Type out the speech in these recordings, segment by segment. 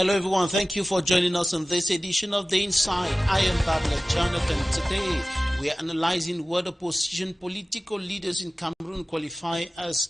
Hello everyone, thank you for joining us on this edition of The Inside. I am Bablet Jonathan. Today we are analyzing what opposition political leaders in Cameroon qualify as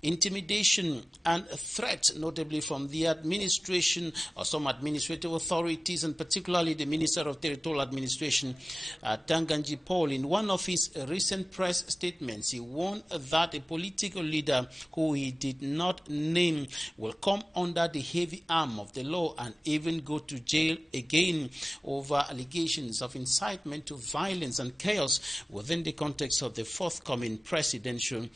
intimidation and a threat, notably from the administration or some administrative authorities, and particularly the Minister of Territorial Administration, Tanganji Paul. In one of his recent press statements, he warned that a political leader who he did not name will come under the heavy arm of the law and even go to jail again over allegations of incitement to violence and chaos within the context of the forthcoming presidential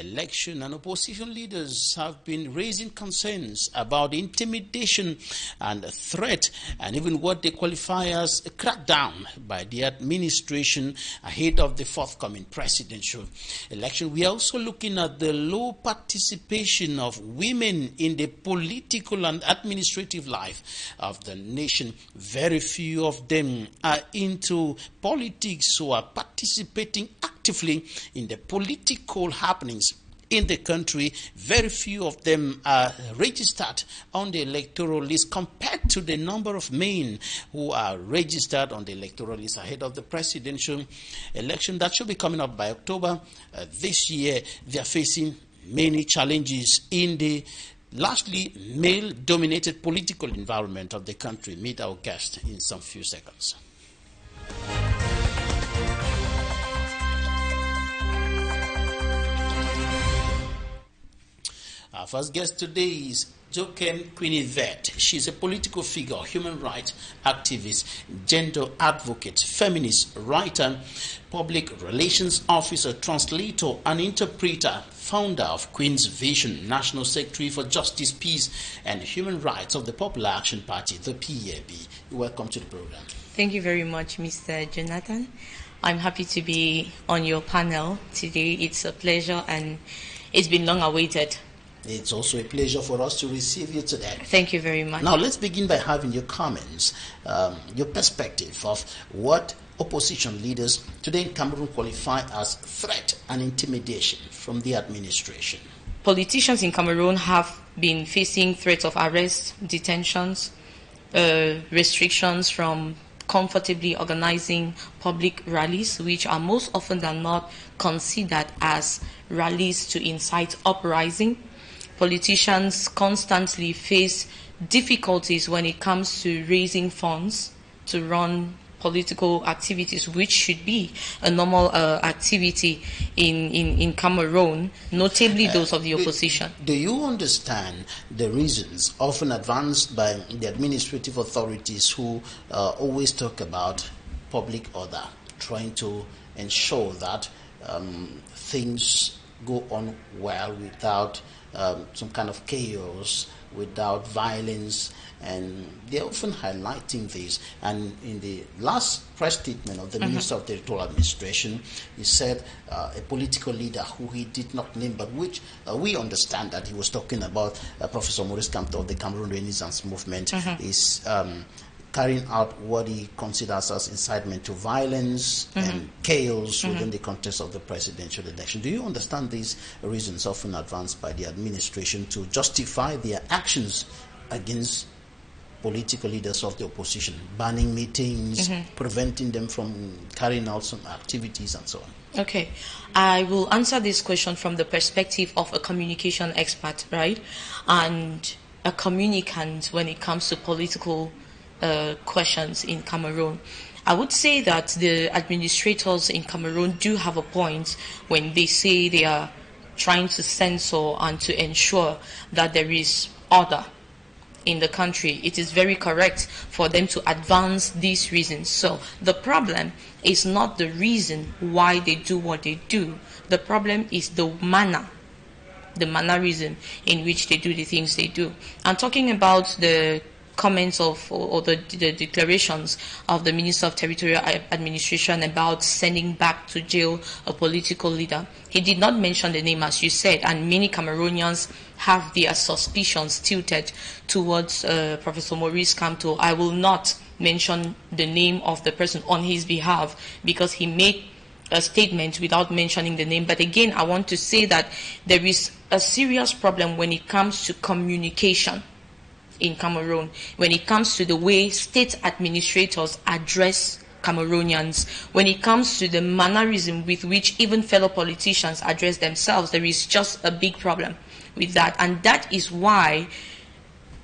election. And opposition leaders have been raising concerns about intimidation and threat, and even what they qualify as a crackdown by the administration ahead of the forthcoming presidential election. We are also looking at the low participation of women in the political and administrative life of the nation. Very few of them are into politics or are participating actively in the political happenings in the country. Very few of them are registered on the electoral list compared to the number of men who are registered on the electoral list ahead of the presidential election that should be coming up by October this year. They are facing many challenges in the largely male-dominated political environment of the country. Meet our guest in some few seconds. Our first guest today is JOKEM Quinivet. She's a political figure, human rights activist, gender advocate, feminist, writer, public relations officer, translator, and interpreter, founder of Queen's Vision, National Secretary for Justice, Peace, and Human Rights of the Popular Action Party, the PAB. Welcome to the program. Thank you very much, Mr. Jonathan. I'm happy to be on your panel today. It's a pleasure and it's been long awaited. It's also a pleasure for us to receive you today. Thank you very much. Now, let's begin by having your comments, your perspective of what opposition leaders today in Cameroon qualify as threat and intimidation from the administration. Politicians in Cameroon have been facing threats of arrest, detentions, restrictions from comfortably organizing public rallies, which are most often than not considered as rallies to incite uprising. Politicians constantly face difficulties when it comes to raising funds to run political activities, which should be a normal activity in Cameroon, notably those of the opposition. Do you understand the reasons often advanced by the administrative authorities who always talk about public order, trying to ensure that things go on well without some kind of chaos, without violence, and they're often highlighting this. And in the last press statement of the Minister of Territorial Administration, he said a political leader who he did not name, but which we understand that he was talking about, Professor Maurice Kamto of the Cameroon Renaissance Movement, is carrying out what he considers as incitement to violence and chaos within the context of the presidential election. Do you understand these reasons often advanced by the administration to justify their actions against political leaders of the opposition, banning meetings, preventing them from carrying out some activities and so on? Okay, I will answer this question from the perspective of a communication expert, right? And a communicant when it comes to political questions in Cameroon. I would say that the administrators in Cameroon do have a point when they say they are trying to censor and to ensure that there is order in the country. It is very correct for them to advance these reasons. So the problem is not the reason why they do what they do. The problem is the mannerism in which they do the things they do. I'm talking about the comments of or the declarations of the Minister of Territorial Administration about sending back to jail a political leader. He did not mention the name, as you said, and many Cameroonians have their suspicions tilted towards Professor Maurice Kamto. I will not mention the name of the person on his behalf because he made a statement without mentioning the name. But again, I want to say that there is a serious problem when it comes to communication in Cameroon when it comes to the way state administrators address Cameroonians. When it comes to the mannerism with which even fellow politicians address themselves, there is just a big problem with that. And that is why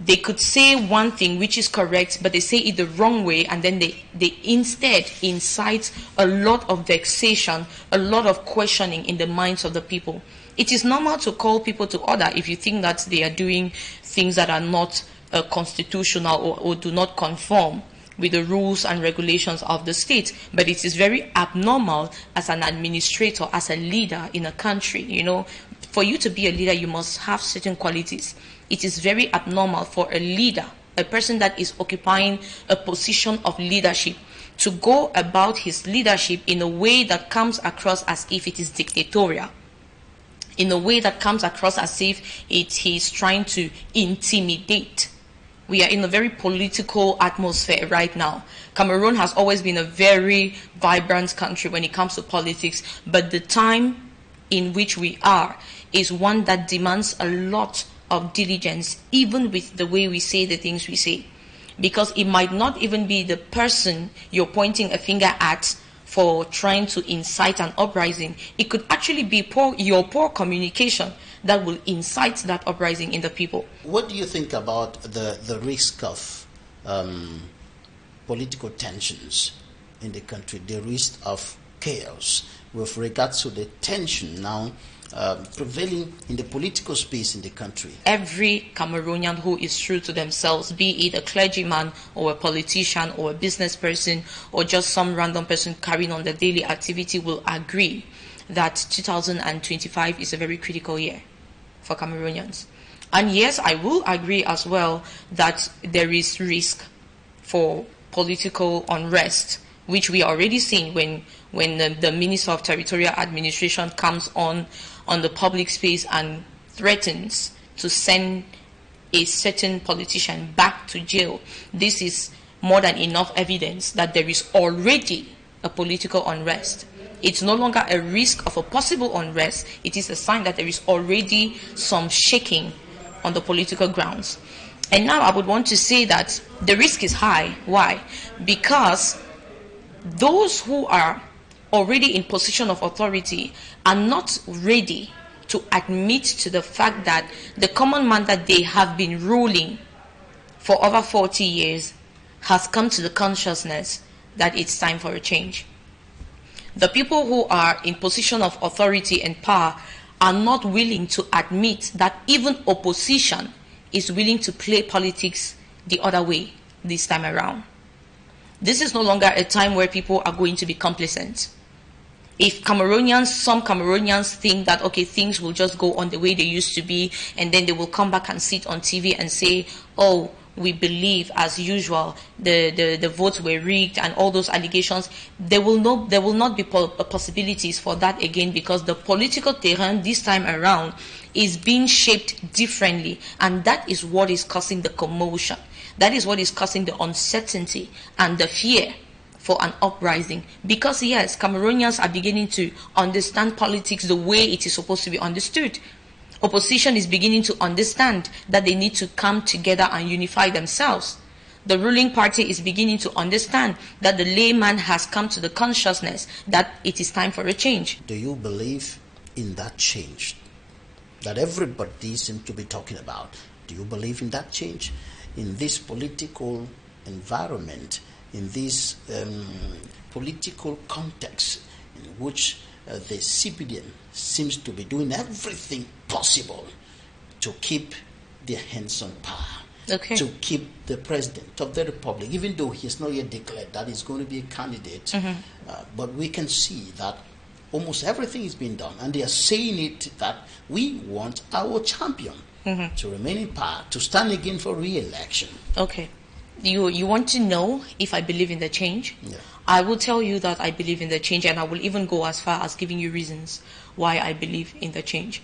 they could say one thing which is correct, but they say it the wrong way, and then they instead incite a lot of vexation, a lot of questioning in the minds of the people. It is normal to call people to order if you think that they are doing things that are not constitutional or do not conform with the rules and regulations of the state. But it is very abnormal as an administrator, as a leader in a country. You know, for you to be a leader, you must have certain qualities. It is very abnormal for a leader, a person that is occupying a position of leadership, to go about his leadership in a way that comes across as if it is dictatorial, in a way that comes across as if he is trying to intimidate. We are in a very political atmosphere right now. Cameroon has always been a very vibrant country when it comes to politics, but the time in which we are is one that demands a lot of diligence, even with the way we say the things we say. Because it might not even be the person you're pointing a finger at for trying to incite an uprising. It could actually be your poor communication that will incite that uprising in the people. What do you think about the risk of political tensions in the country, the risk of chaos with regards to the tension now prevailing in the political space in the country? Every Cameroonian who is true to themselves, be it a clergyman or a politician or a business person or just some random person carrying on the daily activity, will agree that 2025 is a very critical year for Cameroonians. And yes, I will agree as well that there is risk for political unrest, which we are already seeing when the Minister of Territorial Administration comes on the public space and threatens to send a certain politician back to jail. This is more than enough evidence that there is already a political unrest. It's no longer a risk of a possible unrest. It is a sign that there is already some shaking on the political grounds. And now I would want to say that the risk is high. Why? Because those who are already in position of authority are not ready to admit to the fact that the common man that they have been ruling for over 40 years has come to the consciousness that it's time for a change. The people who are in position of authority and power are not willing to admit that even opposition is willing to play politics the other way this time around. This is no longer a time where people are going to be complacent. If some Cameroonians think that, okay, things will just go on the way they used to be, and then they will come back and sit on TV and say, oh, we believe as usual the votes were rigged and all those allegations, there will not be possibilities for that again, because the political terrain this time around is being shaped differently, and that is what is causing the commotion. That is what is causing the uncertainty and the fear for an uprising. Because yes, Cameroonians are beginning to understand politics the way it is supposed to be understood. Opposition is beginning to understand that they need to come together and unify themselves. The ruling party is beginning to understand that the layman has come to the consciousness that it is time for a change. Do you believe in that change that everybody seems to be talking about? Do you believe in that change? In this political environment, in this political context in which the civilian seems to be doing everything possible to keep their hands on power, to keep the president of the republic, even though he has not yet declared that he's going to be a candidate, but we can see that almost everything is being done, and they are saying it that we want our champion to remain in power, to stand again for re-election. Okay. You want to know if I believe in the change? Yeah. I will tell you that I believe in the change, and I will even go as far as giving you reasons why I believe in the change.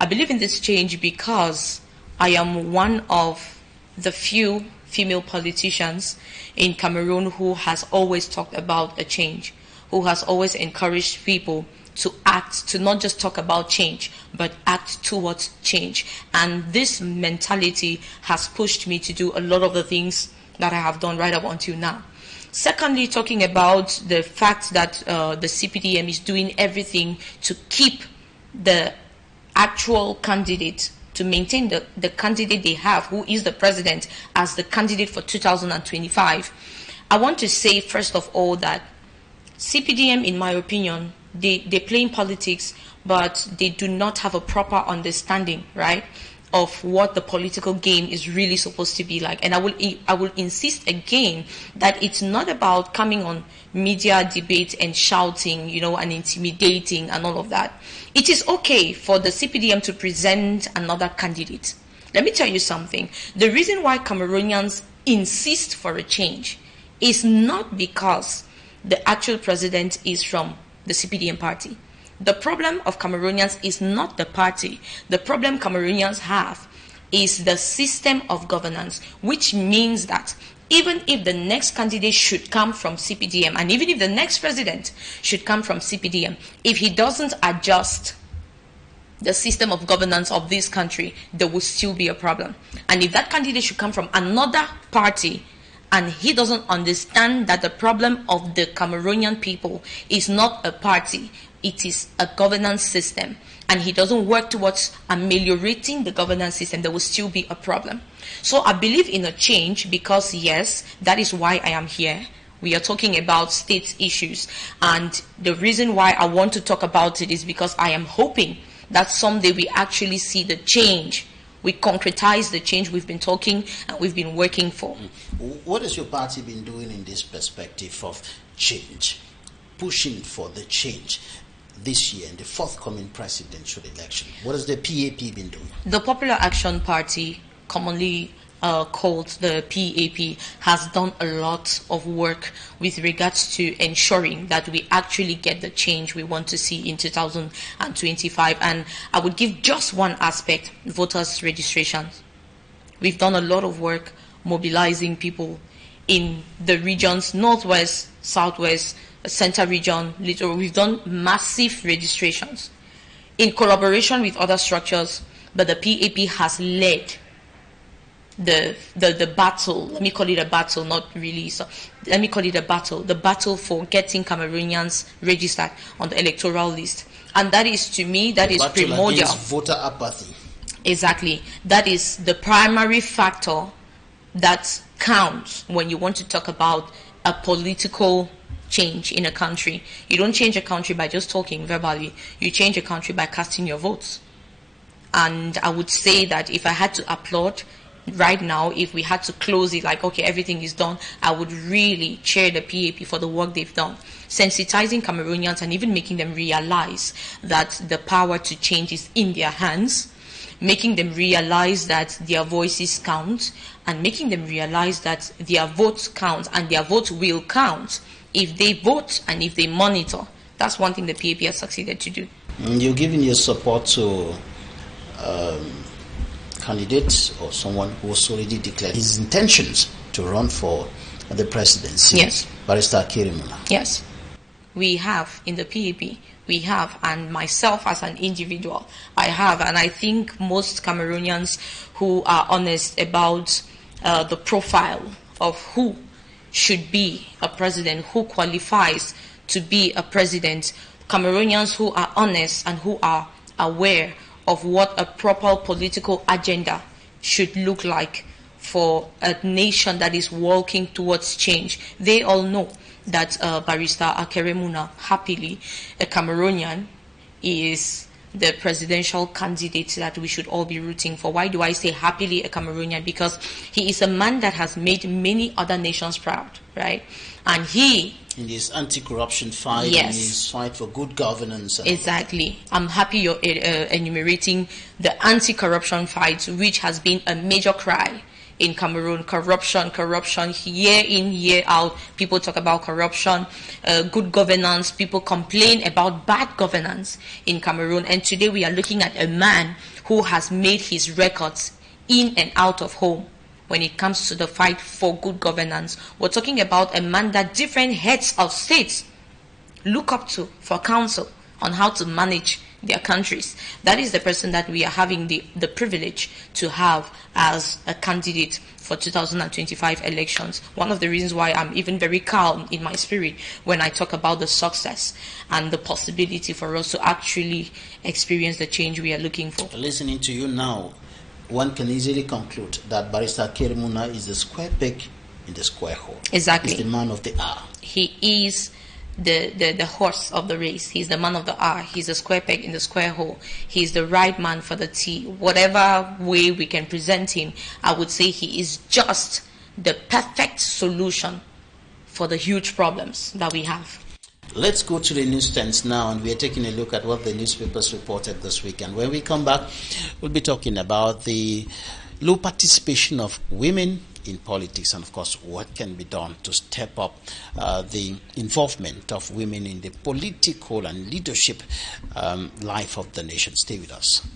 I believe in this change because I am one of the few female politicians in Cameroon who has always talked about a change. who has always encouraged people to act, to not just talk about change, but act towards change. And this mentality has pushed me to do a lot of the things that I have done right up until now. Secondly, talking about the fact that the CPDM is doing everything to keep the actual candidate, to maintain the candidate they have, who is the president, as the candidate for 2025. I want to say, first of all, that CPDM, in my opinion, they play in politics, but they do not have a proper understanding, right, of what the political game is really supposed to be like. And I will insist again that it's not about coming on media debate and shouting, and intimidating and all of that. It is okay for the CPDM to present another candidate. Let me tell you something. The reason why Cameroonians insist for a change is not because the actual president is from the CPDM party. The problem of Cameroonians is not the party. The problem Cameroonians have is the system of governance, which means that even if the next candidate should come from CPDM, and even if the next president should come from CPDM, if he doesn't adjust the system of governance of this country, there will still be a problem. And if that candidate should come from another party, and he doesn't understand that the problem of the Cameroonian people is not a party, it is a governance system, and he doesn't work towards ameliorating the governance system, there will still be a problem. So I believe in a change because, yes, that is why I am here. We are talking about state issues, and the reason why I want to talk about it is because I am hoping that someday we actually see the change. We concretize the change we've been talking and we've been working for. What has your party been doing in this perspective of change, pushing for the change this year in the forthcoming presidential election? What has the PAP been doing? The Popular Action Party, commonly called the PAP, has done a lot of work with regards to ensuring that we actually get the change we want to see in 2025. And I would give just one aspect: voters' registration. We've done a lot of work mobilizing people in the regions, northwest, southwest, center region, littoral. We've done massive registrations in collaboration with other structures, but the PAP has led the battle. Let me call it a battle, not really. So let me call it a battle. The battle for getting Cameroonians registered on the electoral list, and that is, to me, that is primordial. Voter apathy. Exactly. That is the primary factor that counts when you want to talk about a political change in a country. You don't change a country by just talking verbally. You change a country by casting your votes. And I would say that if I had to applaud right now, if we had to close it like, okay, everything is done, I would really cheer the PAP for the work they've done, sensitizing Cameroonians and even making them realize that the power to change is in their hands, making them realize that their voices count, and making them realize that their votes count and their vote will count if they vote and if they monitor. That's one thing the PAP has succeeded to do. You're giving your support to candidates or someone who has already declared his intentions to run for the presidency. Yes. Barrister Kirimuna. Yes. We have in the PAP, we have, and myself as an individual, I have, and I think most Cameroonians who are honest about the profile of who should be a president, who qualifies to be a president, Cameroonians who are honest and who are aware of what a proper political agenda should look like for a nation that is walking towards change. They all know that Barrister Akeremuna, happily a Cameroonian, is the presidential candidate that we should all be rooting for. Why do I say happily a Cameroonian? Because he is a man that has made many other nations proud, right? And he, in his anti-corruption fight, yes, in his fight for good governance. Exactly. I'm happy you're enumerating the anti-corruption fight, which has been a major cry in Cameroon. Corruption, year in, year out. People talk about corruption, good governance. People complain about bad governance in Cameroon. And today we are looking at a man who has made his records in and out of home when it comes to the fight for good governance. We're talking about a man that different heads of states look up to for counsel on how to manage their countries. That is the person that we are having the privilege to have as a candidate for 2025 elections. One of the reasons why I'm even very calm in my spirit when I talk about the success and the possibility for us to actually experience the change we are looking for. Listening to you now, one can easily conclude that Barrister Kerimuna is the square peg in the square hole. Exactly. He's the man of the hour. He is the horse of the race. He's the man of the hour. He's a square peg in the square hole. He's the right man for the tea. Whatever way we can present him, I would say he is just the perfect solution for the huge problems that we have. Let's go to the newsstands now, and we are taking a look at what the newspapers reported this week. And when we come back, we'll be talking about the low participation of women in politics, and of course what can be done to step up the involvement of women in the political and leadership life of the nation. Stay with us.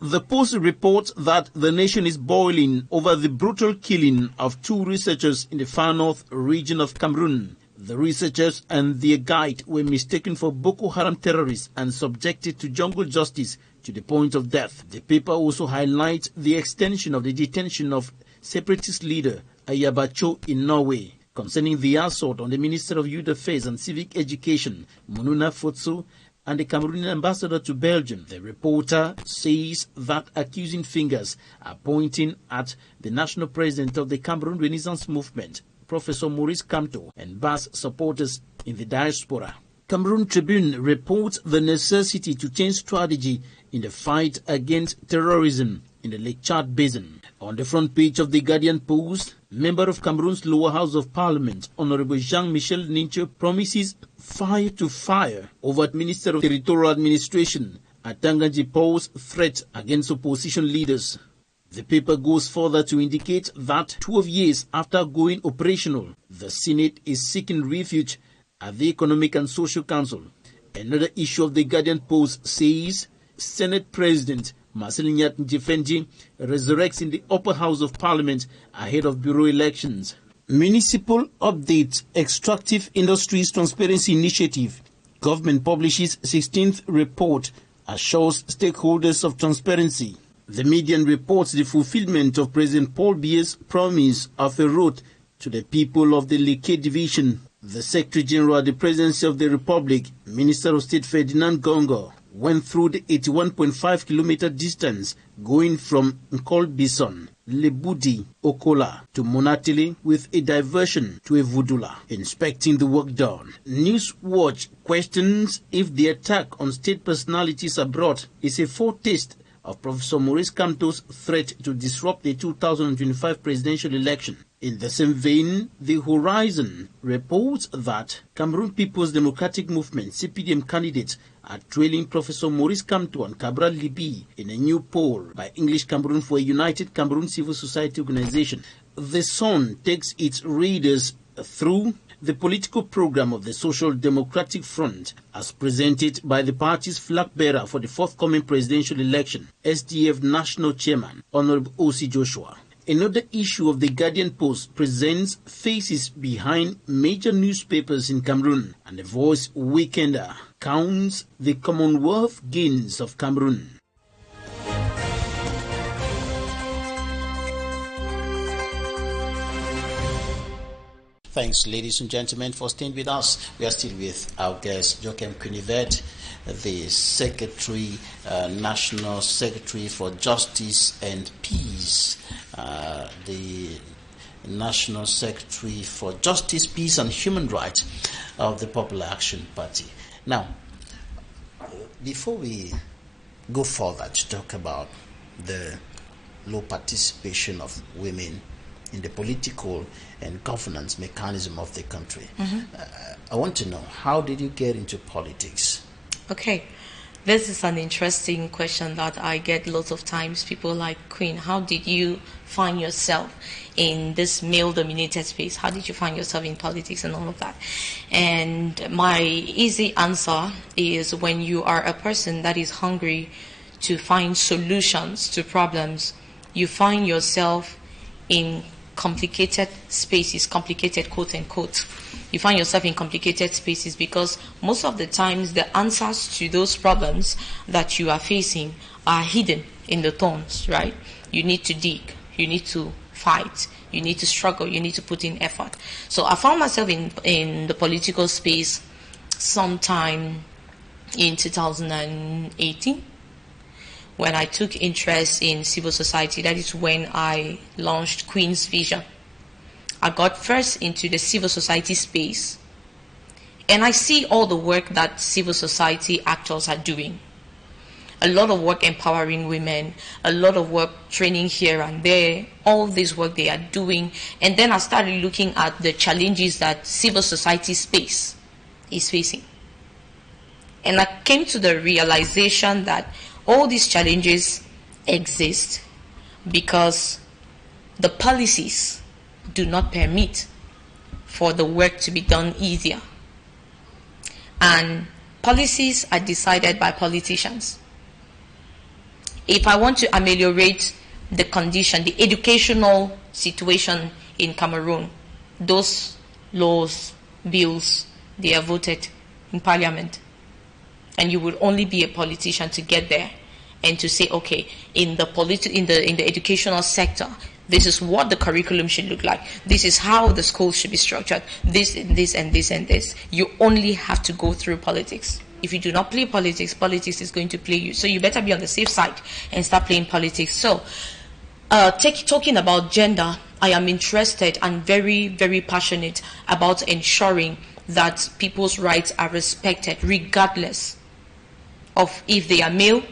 The Post reports that the nation is boiling over the brutal killing of 2 researchers in the far north region of Cameroon. The researchers and their guide were mistaken for Boko Haram terrorists and subjected to jungle justice to the point of death. The paper also highlights the extension of the detention of separatist leader Ayabacho in Norway. Concerning the assault on the Minister of Youth Affairs and Civic Education, Mununa Fotso, and the Cameroonian ambassador to Belgium, the reporter says that accusing fingers are pointing at the national president of the Cameroon Renaissance Movement, Professor Maurice Kamto, and BAS supporters in the diaspora. Cameroon Tribune reports the necessity to change strategy in the fight against terrorism in the Lake Chad Basin. On the front page of the Guardian Post, member of Cameroon's lower house of parliament, Honorable Jean-Michel Ninche, promises fire to fire over Minister of Territorial Administration Atanganji Paul's threat against opposition leaders. The paper goes further to indicate that 12 years after going operational, the Senate is seeking refuge at the Economic and Social Council. Another issue of the Guardian Post says Senate President Marcelin Njifenji resurrects in the upper house of parliament ahead of bureau elections. Municipal update, Extractive Industries Transparency Initiative. Government publishes 16th report, assures stakeholders of transparency. The Median reports the fulfillment of President Paul Biya's promise of a road to the people of the Leke Division. The Secretary General at the Presidency of the Republic, Minister of State Ferdinand Gongo, went through the 81.5 kilometer distance going from Nkol-Bison, Lebudi, Okola to Monatili with a diversion to Evudula, inspecting the work done. Newswatch questions if the attack on state personalities abroad is a foretaste of Professor Maurice Kamto's threat to disrupt the 2025 presidential election. In the same vein, The Horizon reports that Cameroon People's Democratic Movement (CPDM) candidates are trailing Professor Maurice Kamto and Cabral Libi in a new poll by English Cameroon for a United Cameroon Civil Society Organization. The Sun takes its readers through the political program of the Social Democratic Front as presented by the party's flag bearer for the forthcoming presidential election, SDF National Chairman, Honorable O.C. Joshua. Another issue of the Guardian Post presents faces behind major newspapers in Cameroon, and the Voice Weekender counts the Commonwealth gains of Cameroon. Thanks, ladies and gentlemen, for staying with us. We are still with our guest, JOKEM Quinivet, the Secretary, National Secretary for Justice and Peace, the National Secretary for Justice, Peace and Human Rights of the Popular Action Party. Now, before we go further to talk about the low participation of women in the political and governance mechanism of the country, I want to know, how did you get into politics? Okay, this is an interesting question that I get lots of times. People like, Queen, how did you find yourself in this male-dominated space? How did you find yourself in politics and all of that? And my easy answer is, when you are a person that is hungry to find solutions to problems, you find yourself in complicated spaces, complicated quote unquote. You find yourself in complicated spaces because most of the times the answers to those problems that you are facing are hidden in the thorns, right? You need to dig, you need to fight, you need to struggle, you need to put in effort. So I found myself in the political space sometime in 2018 when I took interest in civil society. That is when I launched Queen's Vision. I got first into the civil society space, and I see all the work that civil society actors are doing. A lot of work empowering women, a lot of work training here and there, all this work they are doing. And then I started looking at the challenges that civil society space is facing. And I came to the realization that all these challenges exist because the policies do not permit for the work to be done easier. And policies are decided by politicians. If I want to ameliorate the condition, the educational situation in Cameroon, those laws, bills, they are voted in parliament. And you would only be a politician to get there and to say, okay, in the educational sector, this is what the curriculum should look like. This is how the school should be structured. This and this and this and this. You only have to go through politics. If you do not play politics, politics is going to play you. So you better be on the safe side and start playing politics. So, talking about gender, I am interested and very, very passionate about ensuring that people's rights are respected regardless of if they are male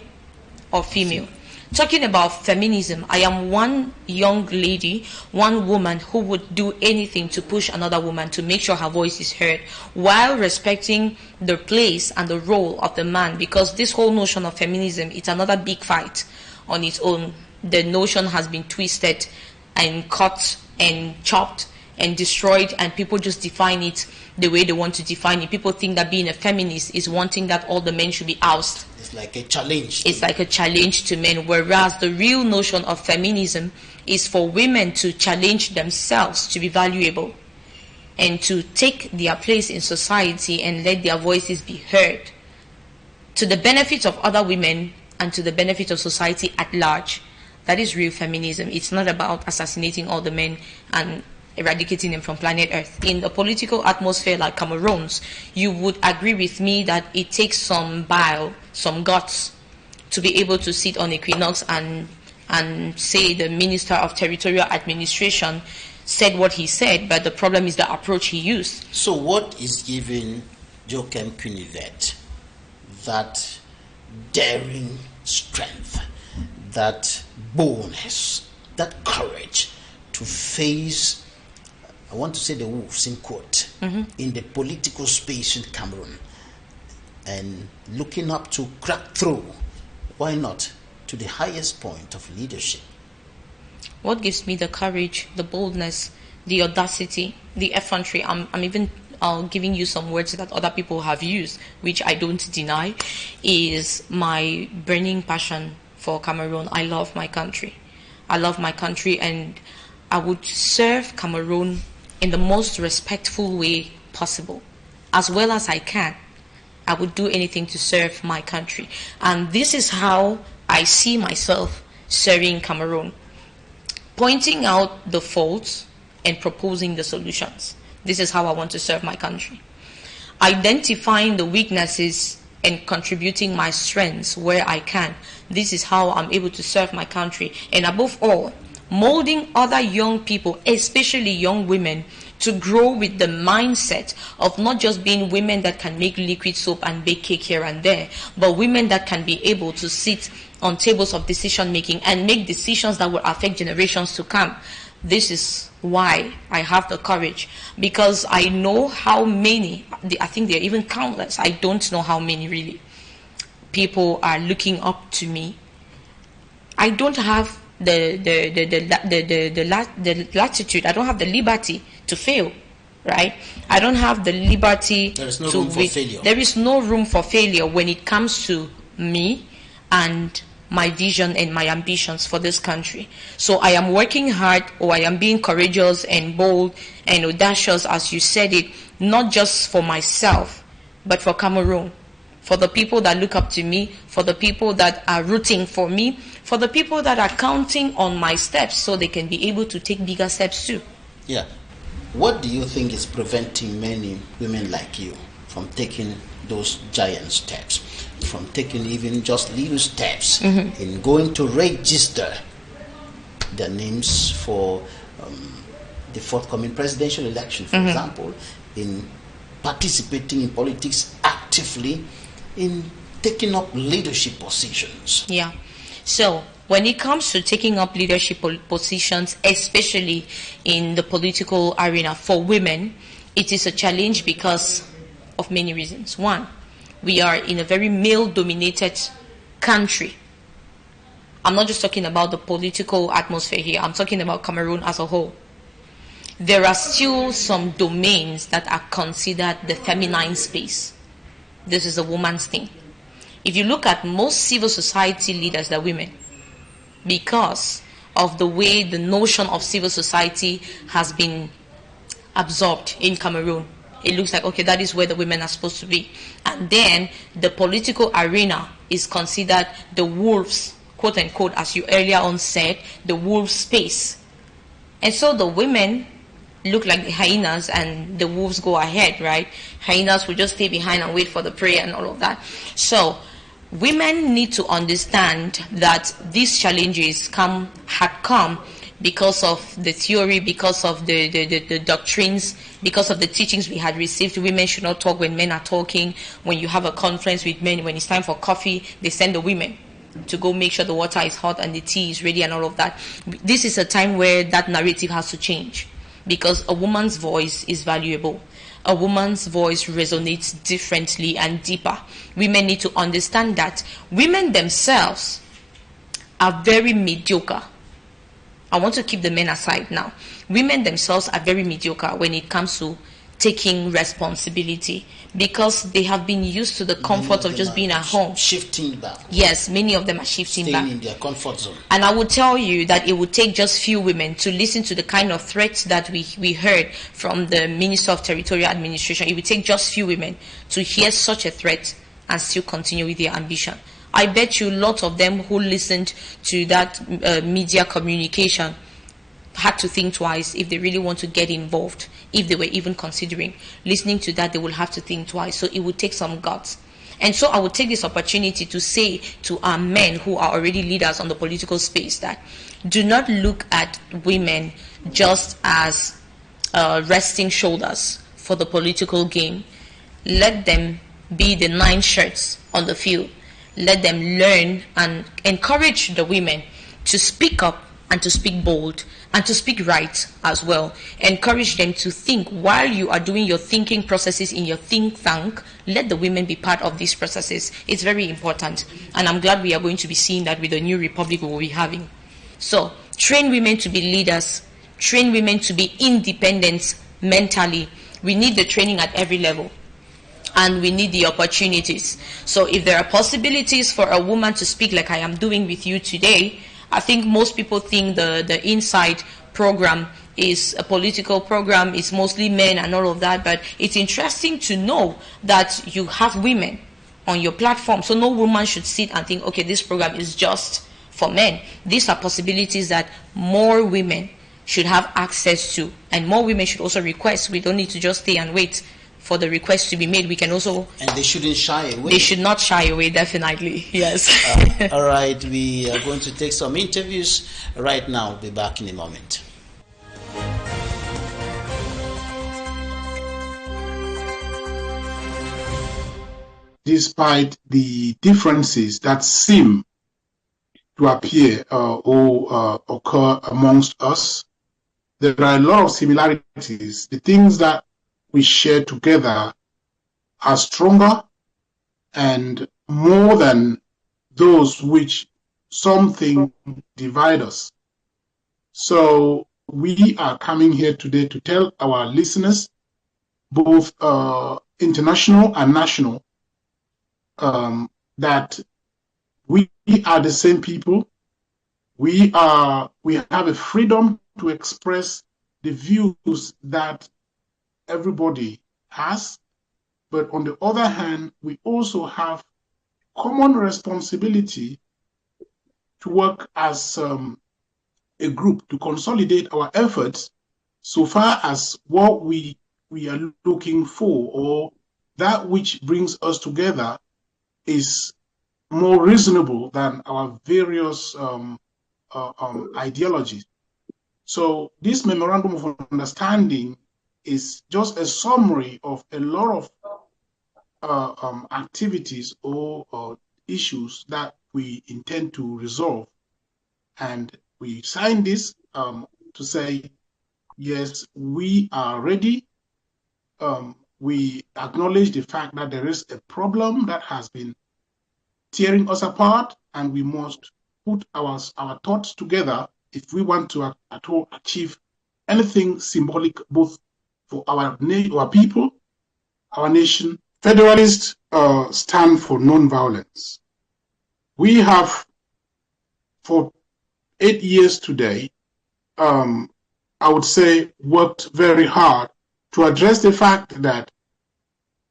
or female. Talking about feminism, I am one young lady, one woman who would do anything to push another woman to make sure her voice is heard while respecting the place and the role of the man, because this whole notion of feminism, it's another big fight on its own. The notion has been twisted and cut and chopped and destroyed, and people just define it the way they want to define it. People think that being a feminist is wanting that all the men should be ousted. It's like a challenge. It's like a challenge to men, whereas the real notion of feminism is for women to challenge themselves to be valuable and to take their place in society and let their voices be heard to the benefit of other women and to the benefit of society at large. That is real feminism. It's not about assassinating all the men and eradicating them from planet Earth. In the political atmosphere like Cameroon's, you would agree with me that it takes some bile, some guts, to be able to sit on Equinoxe and say the Minister of Territorial Administration said what he said, but the problem is the approach he used. So what is giving JOKEM Quinivet that daring strength, that boldness, that courage to face, I want to say the wolves in quote, in the political space in Cameroon, and looking up to crack through, why not, to the highest point of leadership? What gives me the courage, the boldness, the audacity, the effrontery, I'm even giving you some words that other people have used, which I don't deny, is my burning passion for Cameroon. I love my country. I love my country, and I would serve Cameroon in the most respectful way possible, as well as I can. I would do anything to serve my country. And this is how I see myself serving Cameroon. Pointing out the faults and proposing the solutions. This is how I want to serve my country. Identifying the weaknesses and contributing my strengths where I can. This is how I'm able to serve my country. And above all, molding other young people, especially young women, to grow with the mindset of not just being women that can make liquid soap and bake cake here and there, but women that can be able to sit on tables of decision making and make decisions that will affect generations to come. This is why I have the courage, because I know how many, I think they're even countless, I don't know how many really, people are looking up to me. I don't have the latitude, I don't have the liberty to fail, right? I don't have the liberty there is no room for failure. There is no room for failure when it comes to me and my vision and my ambitions for this country. So I am working hard, or I am being courageous and bold and audacious, as you said it, not just for myself, but for Cameroon, for the people that look up to me, for the people that are rooting for me, for the people that are counting on my steps so they can be able to take bigger steps too. Yeah. What do you think is preventing many women like you from taking those giant steps, from taking even just little steps in going to register their names for the forthcoming presidential election, for example, in participating in politics actively, in taking up leadership positions? Yeah. So when it comes to taking up leadership positions, especially in the political arena for women, it is a challenge because of many reasons. One, we are in a very male-dominated country. I'm not just talking about the political atmosphere here. I'm talking about Cameroon as a whole. There are still some domains that are considered the feminine space. This is a woman's thing. If you look at most civil society leaders, they're women, because of the way the notion of civil society has been absorbed in Cameroon. It looks like, okay, that is where the women are supposed to be. And then the political arena is considered the wolves, quote unquote, as you earlier on said, the wolf space. And so the women look like the hyenas and the wolves go ahead, right? Hyenas will just stay behind and wait for the prey and all of that. So women need to understand that these challenges had come because of the theory, because of the doctrines, because of the teachings we had received. Women should not talk when men are talking. When you have a conference with men, when it's time for coffee, they send the women to go make sure the water is hot and the tea is ready and all of that. This is a time where that narrative has to change, because a woman's voice is valuable. A woman's voice resonates differently and deeper. Women need to understand that women themselves are very mediocre. I want to keep the men aside now. Women themselves are very mediocre when it comes to taking responsibility, because they have been used to the comfort of just being at home. Shifting back. Yes, many of them are shifting back. Staying in their comfort zone. And I would tell you that it would take just few women to listen to the kind of threats that we heard from the Minister of Territorial Administration. It would take just few women to hear such a threat and still continue with their ambition. I bet you lots of them who listened to that media communication had to think twice if they really want to get involved. If they were even considering listening to that, they will have to think twice. So it would take some guts. And so I would take this opportunity to say to our men who are already leaders on the political space that do not look at women just as resting shoulders for the political game. Let them be the 9 shirts on the field. Let them learn and encourage the women to speak up and to speak bold and to speak right as well. Encourage them to think while you are doing your thinking processes in your think tank. Let the women be part of these processes. It's very important. And I'm glad we are going to be seeing that with the new republic we will be having. So train women to be leaders. Train women to be independent mentally. We need the training at every level. And we need the opportunities. So if there are possibilities for a woman to speak like I am doing with you today, I think most people think the Inside program is a political program. It's mostly men and all of that. But it's interesting to know that you have women on your platform. So no woman should sit and think, okay, this program is just for men. These are possibilities that more women should have access to. And more women should also request. We don't need to just stay and wait for the request to be made. We can also... And they shouldn't shy away. They should not shy away, definitely. Yes. All right, we are going to take some interviews right now. We'll be back in a moment. Despite the differences that seem to appear or occur amongst us, there are a lot of similarities. The things that we share together are stronger and more than those which something divide us. So we are coming here today to tell our listeners, both international and national, that we are the same people. We have a freedom to express the views that everybody has. But on the other hand, we also have common responsibility to work as a group to consolidate our efforts so far as what we are looking for, or that which brings us together, is more reasonable than our various ideologies. So this memorandum of understanding is just a summary of a lot of activities or issues that we intend to resolve. And we signed this to say, yes, we are ready. We acknowledge the fact that there is a problem that has been tearing us apart, and we must put our thoughts together if we want to at all achieve anything symbolic, both for our people, our nation. Federalists stand for non-violence. We have, for 8 years today, I would say, worked very hard to address the fact that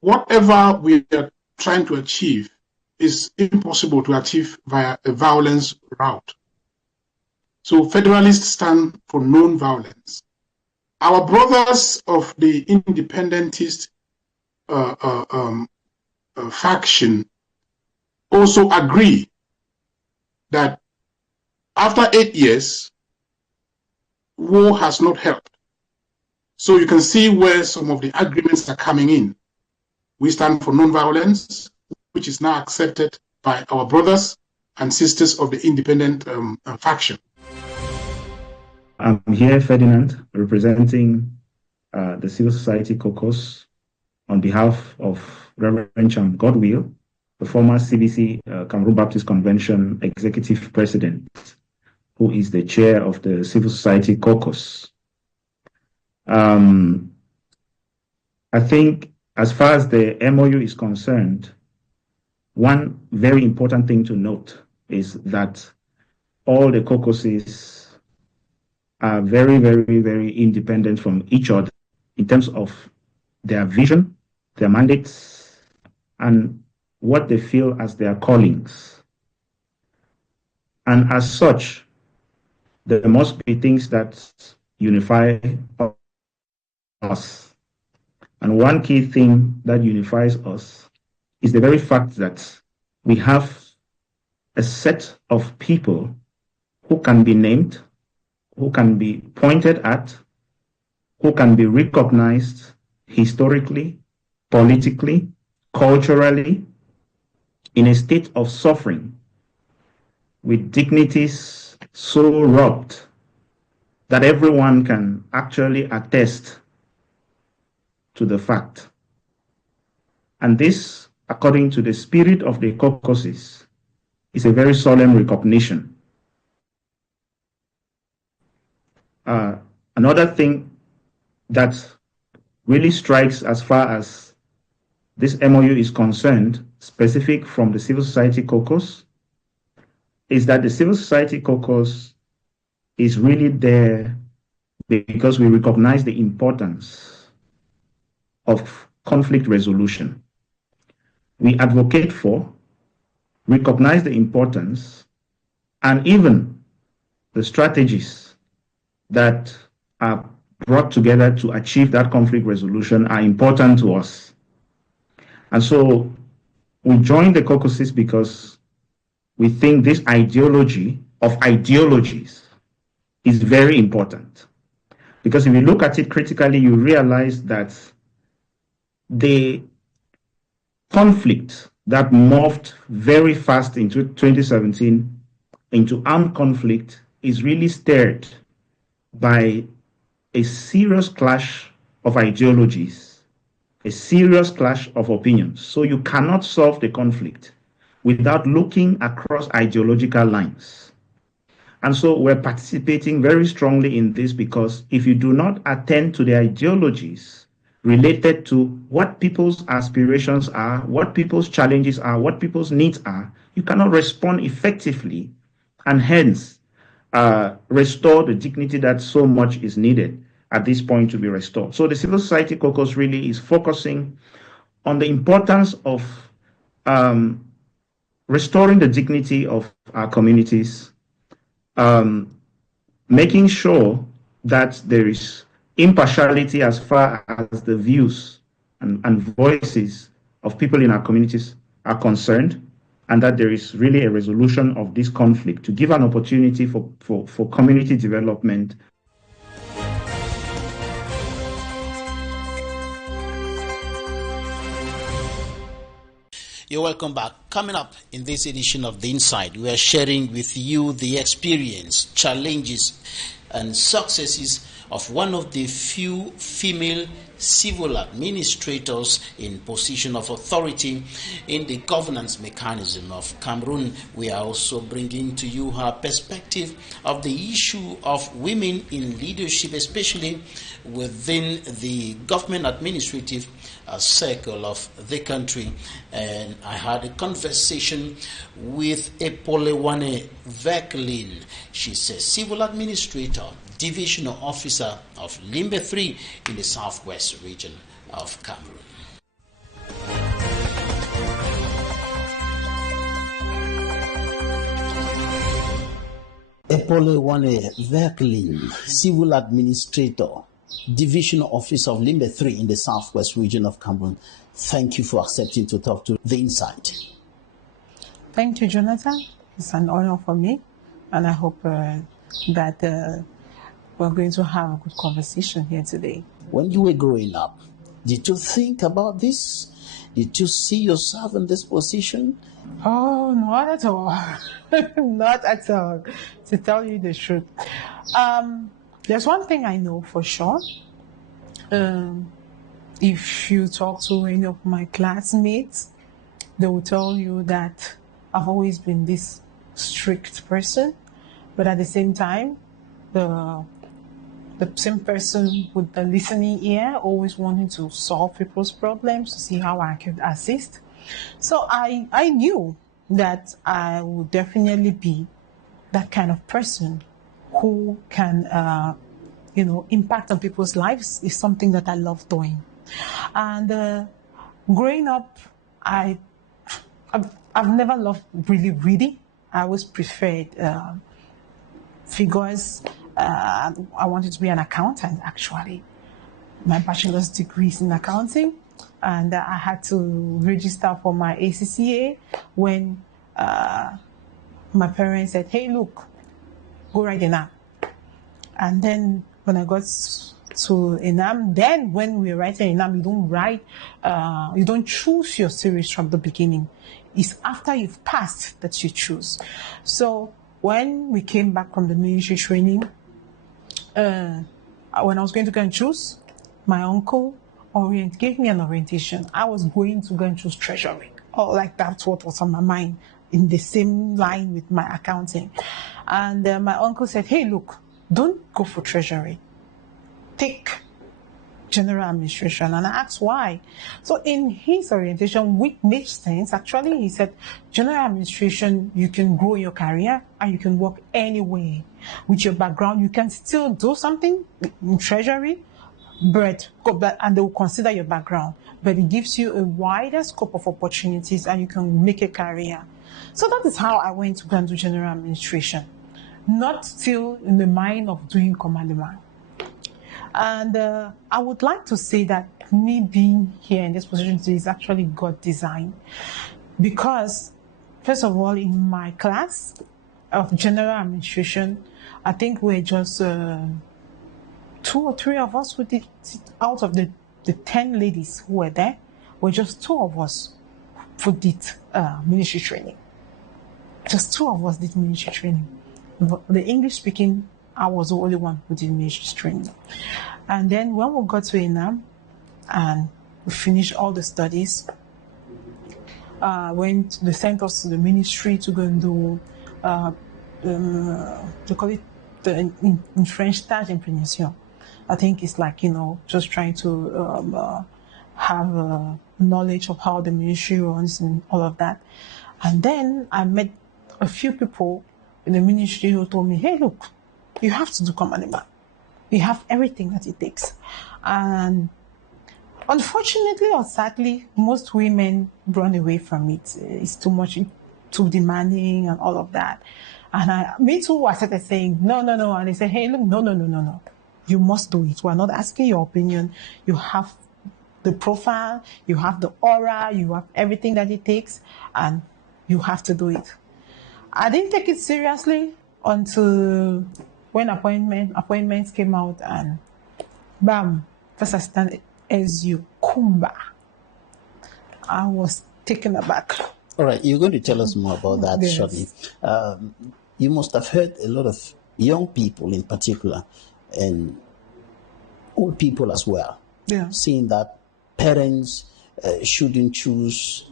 whatever we are trying to achieve is impossible to achieve via a violence route. So Federalists stand for non-violence. Our brothers of the independentist faction also agree that after 8 years, war has not helped. So you can see where some of the agreements are coming in. We stand for non-violence, which is now accepted by our brothers and sisters of the independent faction. I'm here, Ferdinand, representing the Civil Society Caucus on behalf of Reverend Cham Godwill, the former CBC Cameroon Baptist Convention Executive President, who is the chair of the Civil Society Caucus. I think as far as the MOU is concerned, one very important thing to note is that all the caucuses are very, very, very independent from each other in terms of their vision, their mandates, and what they feel as their callings. And as such, there must be things that unify us. And one key thing that unifies us is the very fact that we have a set of people who can be named, who can be pointed at, who can be recognized historically, politically, culturally, in a state of suffering, with dignities so robbed that everyone can actually attest to the fact. And this, according to the spirit of the caucuses, is a very solemn recognition. Another thing that really strikes as far as this MOU is concerned, specific from the Civil Society Caucus, is that the Civil Society Caucus is really there because we recognize the importance of conflict resolution. We advocate for, recognize the importance, and even the strategies that are brought together to achieve that conflict resolution are important to us. And so we joined the caucuses because we think this ideology of ideologies is very important. Because if you look at it critically, you realize that the conflict that morphed very fast into 2017 into armed conflict is really stirred by a serious clash of ideologies, a serious clash of opinions. So you cannot solve the conflict without looking across ideological lines. And so we're participating very strongly in this because if you do not attend to the ideologies related to what people's aspirations are, what people's challenges are, what people's needs are, you cannot respond effectively and hence restore the dignity that so much is needed at this point to be restored. So the civil society caucus really is focusing on the importance of restoring the dignity of our communities, making sure that there is impartiality as far as the views and voices of people in our communities are concerned, and that there is really a resolution of this conflict to give an opportunity for community development. You're welcome back. Coming up in this edition of The Inside, we are sharing with you the experience, challenges, and successes of one of the few female civil administrators in position of authority in the governance mechanism of Cameroon. We are also bringing to you her perspective of the issue of women in leadership, especially within the government administrative circle of the country. And I had a conversation with Epolewane Verklin. She's a civil administrator, divisional officer of Limbe 3 in the southwest region of Cameroon. Epolewane Verklin, civil administrator, divisional officer of Limbe 3 in the southwest region of Cameroon. Thank you for accepting to talk to The Inside. Thank you, Jonathan. It's an honor for me, and I hope that we're going to have a good conversation here today. When you were growing up, did you think about this? Did you see yourself in this position? Oh, not at all. Not at all, to tell you the truth. There's one thing I know for sure. If you talk to any of my classmates, they will tell you that I've always been this strict person, but at the same time, the same person with the listening ear, always wanting to solve people's problems, to see how I could assist. So I knew that I would definitely be that kind of person who can, impact on people's lives is something that I love doing. And growing up, I've never loved really reading. I always preferred figures. I wanted to be an accountant, actually. My bachelor's degree is in accounting, and I had to register for my ACCA when my parents said, "Hey, look, go write ENAM." And then when I got to ENAM, then when we're writing ENAM, you don't choose your series from the beginning. It's after you've passed that you choose. So when we came back from the military training, when I was going to go and choose, my uncle gave me an orientation. I was going to go and choose treasury. Oh, like that's what was on my mind, in the same line with my accounting. And my uncle said, "Hey, look, don't go for treasury. Take general administration." And I asked why. So in his orientation, which made sense, actually, he said, general administration, you can grow your career and you can work anywhere. With your background, you can still do something in treasury, and they will consider your background. But it gives you a wider scope of opportunities and you can make a career. So that is how I went to go and do general administration. Not still in the mind of doing command-man. And I would like to say that me being here in this position today is actually God design. Because, first of all, in my class of general administration, I think we're just 2 or 3 of us who did, out of the 10 ladies who were there, were just 2 of us who did military training. Just 2 of us did military training. The English speaking, I was the only one who did military training. And then when we got to ENAM and we finished all the studies, they sent us to the ministry to go and do, they call it in French, stage imprégnation. I think it's like, just trying to have knowledge of how the ministry runs and all of that. And then I met a few people in the ministry who told me, hey, look, you have to do Command. You have everything that it takes. And unfortunately or sadly, most women run away from it. It's too much, too demanding and all of that. And me too, I started saying, no. And they say, hey, look, no. You must do it. We're not asking your opinion. You have the profile, you have the aura, you have everything that it takes, and you have to do it. I didn't take it seriously until when appointments came out, and bam, first assistant SU, Kumba. I was taken aback. All right, you're going to tell us more about that Yes. shortly. You must have heard a lot of young people in particular, and old people as well, saying that parents shouldn't choose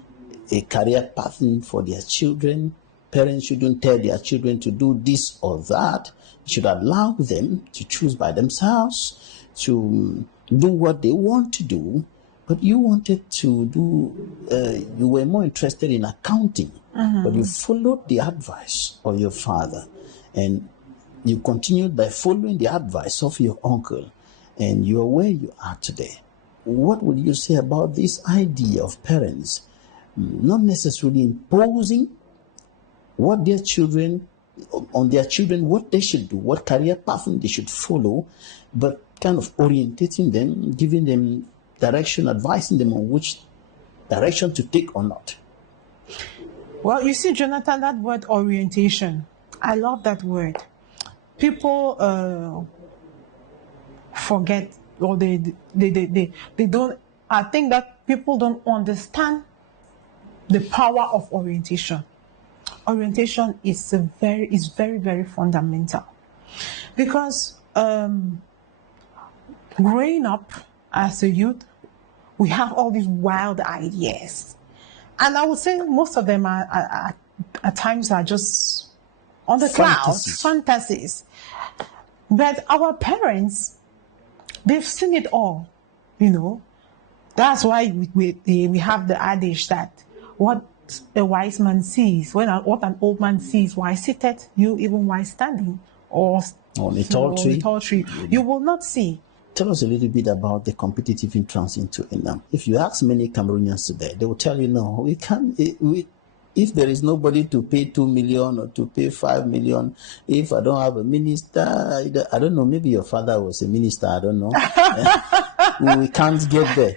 a career pattern for their children. Parents shouldn't tell their children to do this or that. Should allow them to choose by themselves, to do what they want to do. But you wanted to do, you were more interested in accounting, but you followed the advice of your father, and you continued by following the advice of your uncle, and you are where you are today. What would you say about this idea of parents not necessarily imposing what their children, on their children, what they should do, what career path they should follow, but kind of orientating them, giving them direction, advising them on which direction to take or not? Well, you see, Jonathan, that word orientation, I love that word. People forget, or they don't. I think that people don't understand the power of orientation. Orientation is very, very fundamental, because growing up as a youth, we have all these wild ideas, and I would say most of them are at times are just on the clouds, fantasies. But our parents, they've seen it all, you know. That's why we have the adage that what a wise man sees, what an old man sees while seated, you even while standing, or on a tall tree, you will not see. Tell us a little bit about the competitive entrance into ENAM. If you ask many Cameroonians today, they will tell you, no, we can't. If there is nobody to pay 2 million or to pay 5 million, if I don't have a minister, I don't know, maybe your father was a minister, I don't know. We can't get there.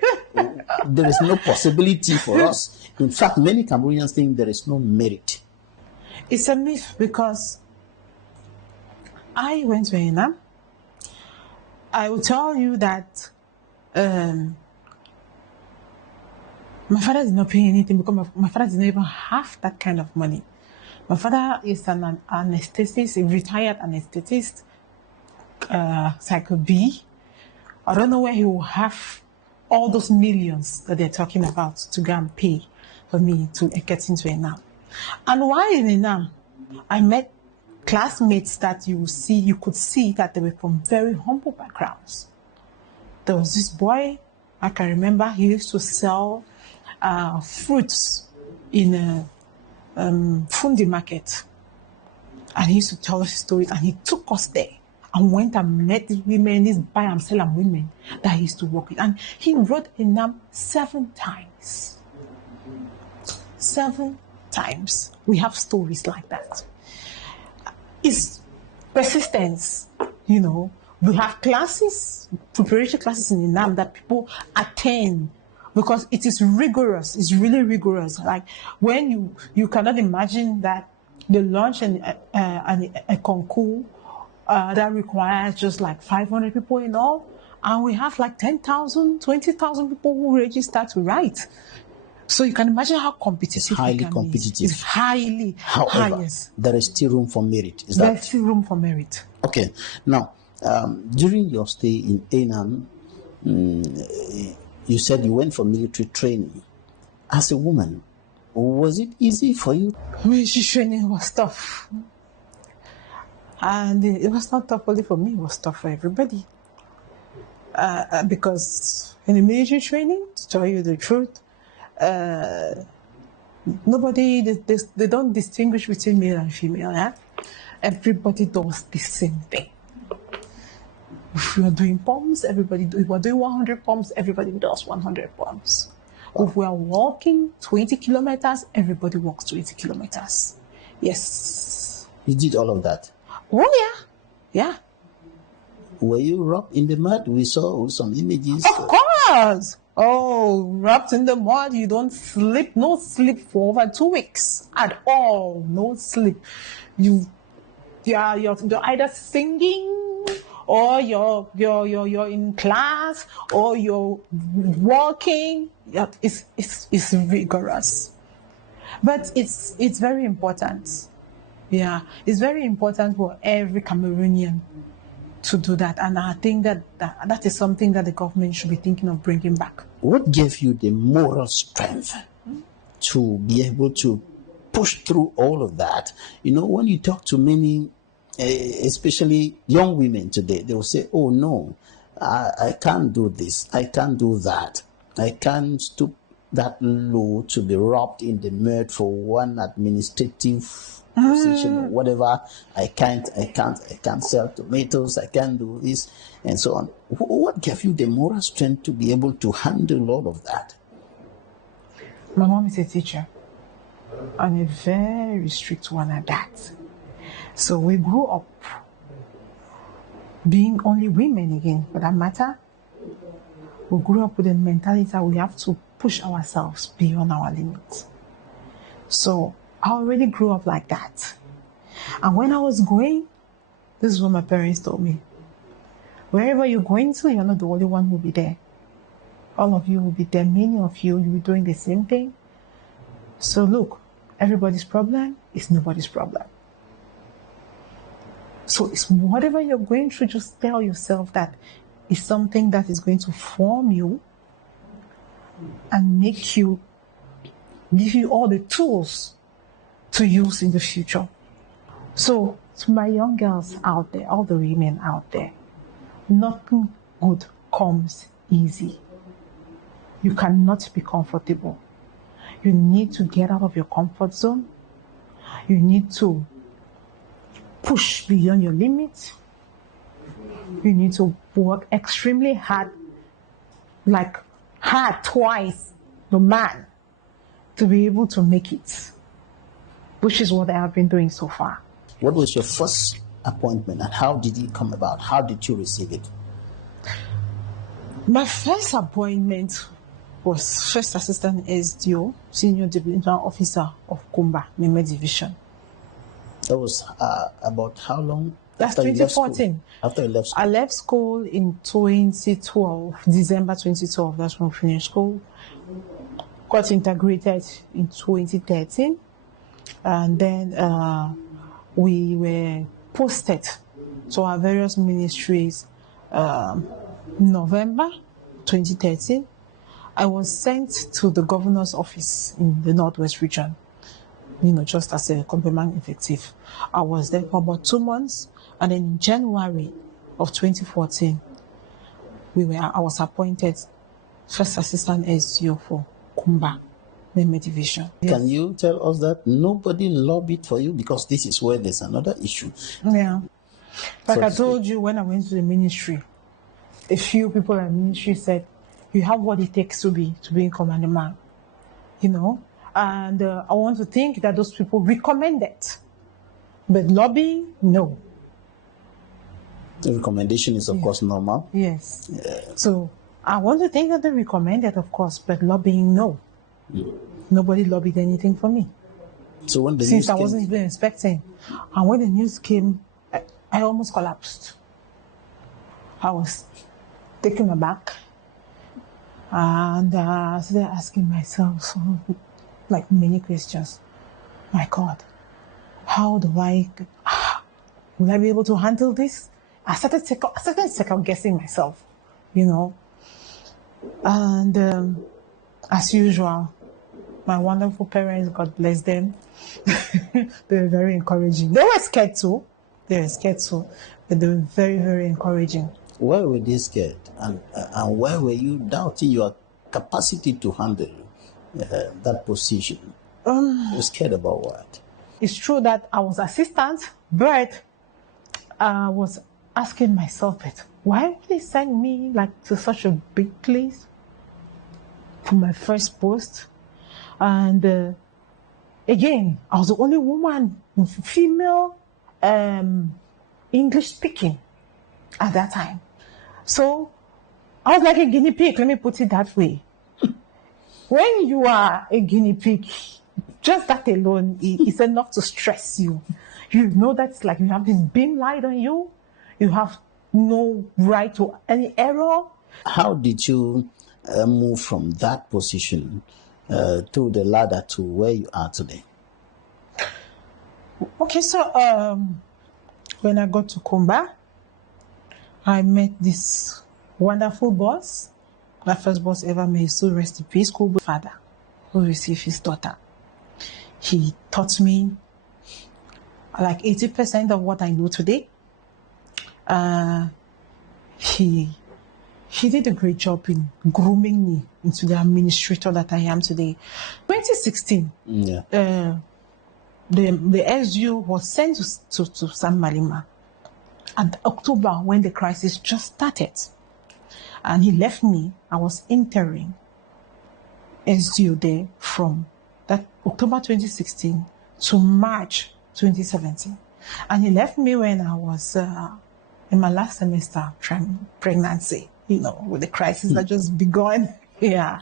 There is no possibility for us. In fact, many Cameroonians think there is no merit. It's a myth, because I went to ENAM. I will tell you that my father did not pay anything, because my father did not even have that kind of money. My father is an anesthetist, a retired anesthetist, Cycle B. I don't know where he will have all those millions that they're talking about to go and pay for me to get into ENAM. And while in ENAM, I met classmates that you could see that they were from very humble backgrounds. There was this boy, I can remember, he used to sell fruits in a Fundi market. And he used to tell us stories, and he took us there and went and met these women, these buy and sell and women that he used to work with. And he wrote ENAM 7 times. 7 times. We have stories like that. It's persistence, you know. We have classes, preparation classes in ENAM that people attend, because it is rigorous. It's really rigorous. Like when you cannot imagine that they launch a concours that requires just like 500 people in all, and we have like 10,000, 20,000 people who register to write. So you can imagine how competitive it's highly competitive. It's highly. However, yes. There is still room for merit. There's still room for merit. Okay. Now, during your stay in ENAM, you said you went for military training. As a woman, was it easy for you? Military training was tough. And it was not tough only for me, it was tough for everybody. Because in the military training, to tell you the truth, Nobody, they don't distinguish between male and female. Yeah? Everybody does the same thing. If we are doing pumps, if we are doing 100 pumps, everybody does 100 pumps. Wow. If we are walking 20 kilometers, everybody walks 20 kilometers. Yes. You did all of that? Oh, yeah. Yeah. Were you rubbed in the mud? We saw some images. Of course. Oh, wrapped in the mud, you don't sleep. No sleep for over 2 weeks at all. No sleep. You're either singing, or you're in class, or you're working. Yeah, it's rigorous, but it's very important. Yeah, it's very important for every Cameroonian to do that, and I think that is something that the government should be thinking of bringing back. What gave you the moral strength to be able to push through all of that? You know, when you talk to many, especially young women today, they will say, oh no, I can't do this, I can't do that, I can't stoop that low to be robbed in the mud for one administrative position or whatever. I can't sell tomatoes, I can't do this, and so on. What gave you the moral strength to be able to handle all of that? My mom is a teacher, and a very strict one at that. So we grew up being only women again, for that matter. We grew up with a mentality that we have to push ourselves beyond our limits. So I already grew up like that. And when I was going, this is what my parents told me. Wherever you're going to, you're not the only one who will be there. All of you will be there. Many of you will be doing the same thing. So look, everybody's problem is nobody's problem. So it's whatever you're going through, just tell yourself that it's something that is going to form you and make you, give you all the tools to use in the future. So to my young girls out there, all the women out there, nothing good comes easy. You cannot be comfortable. You need to get out of your comfort zone. You need to push beyond your limits. You need to work extremely hard, like hard twice the man, to be able to make it, which is what I have been doing so far. What was your first appointment and how did it come about? How did you receive it? My first appointment was First Assistant SDO, Senior Development Officer of Kumba, Meme Division. That was about how long? That's 2014. After you left school? I left school in 2012, December 2012. That's when I finished school. Got integrated in 2013. And then we were posted to our various ministries November 2013. I was sent to the governor's office in the Northwest region, just as a complement effective. I was there for about 2 months, and then in January of 2014, I was appointed First Assistant SDO for Kumba, Meme Division. Yes. Can you tell us that nobody lobbied for you? Because this is where there's another issue. Yeah. Like I told you, when I went to the ministry, a few people in the ministry said, you have what it takes to be in command man, and I want to think that those people recommended, but lobbying, no. The recommendation is, of course, normal. Yes. Yeah. So I want to think that they recommended, of course, but lobbying, no. Nobody lobbied anything for me. So when the since I wasn't even expecting, and when the news came, I almost collapsed. I was taken aback. And I started asking myself like many questions. My God, will I be able to handle this? I started second guessing myself, And as usual, my wonderful parents, God bless them, they were very encouraging. They were scared too, but they were very, very encouraging. Why were they scared? And why were you doubting your capacity to handle that position? You're scared about what? It's true that I was assistant, but I was asking myself, but why would they send me like to such a big place for my first post? And again, I was the only woman, female, English speaking at that time. So I was like a guinea pig, let me put it that way. When you are a guinea pig, just that alone is enough to stress you. You know that it's like you have this beam light on you. You have no right to any error. How did you move from that position through the ladder to where you are today? Okay, so when I got to Kumba, I met this wonderful boss. My first boss ever made, so rest in peace, Kubu father, who received his daughter. He taught me like 80% of what I know today. He did a great job in grooming me into the administrator that I am today. 2016, the SU was sent to San Malima at October when the crisis just started. And he left me. I was interim SDO there from that October 2016 to March 2017. And he left me when I was in my last semester pregnancy, with the crisis that just begun. Yeah,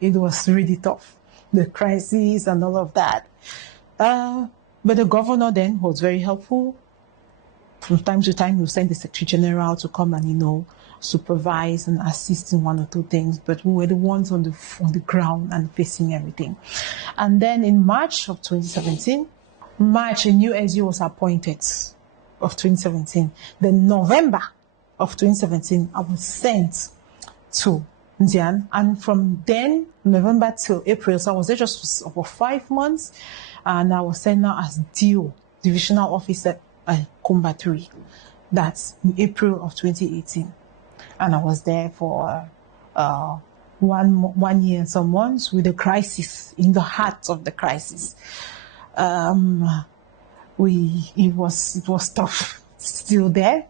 it was really tough, the crisis and all of that. But the governor then was very helpful. From time to time, he would send the Secretary General to come and, supervise and assist in one or two things. But we were the ones on the ground and facing everything. And then in March of 2017, a new SU was appointed of 2017. Then November of 2017, I was sent to Ndian. And from then, November till April, so I was there just for 5 months. And I was sent now as DO, Divisional Officer at Kumba 3. That's in April of 2018. And I was there for 1 year and some months with the crisis, in the heart of the crisis. It was tough, still there,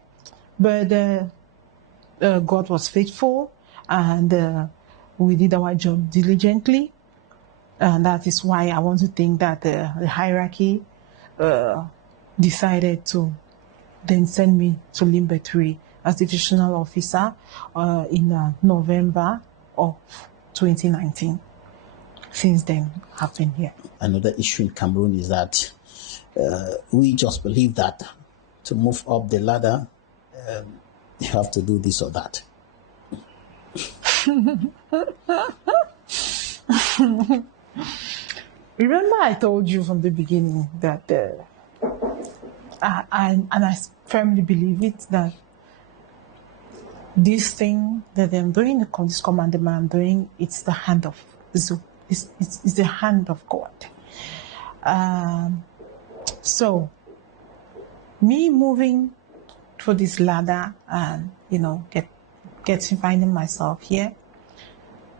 but God was faithful, and we did our job diligently, and that is why I want to think that the hierarchy decided to then send me to Limbe 3 as divisional officer in November of 2019. Since then, I've been here. Another issue in Cameroon is that we just believe that to move up the ladder, you have to do this or that. Remember, I told you from the beginning that, I firmly believe it, that this thing that I'm doing, this commandment I'm doing, it's the hand of Zu. It's the hand of God. So, me moving through this ladder and, finding myself here,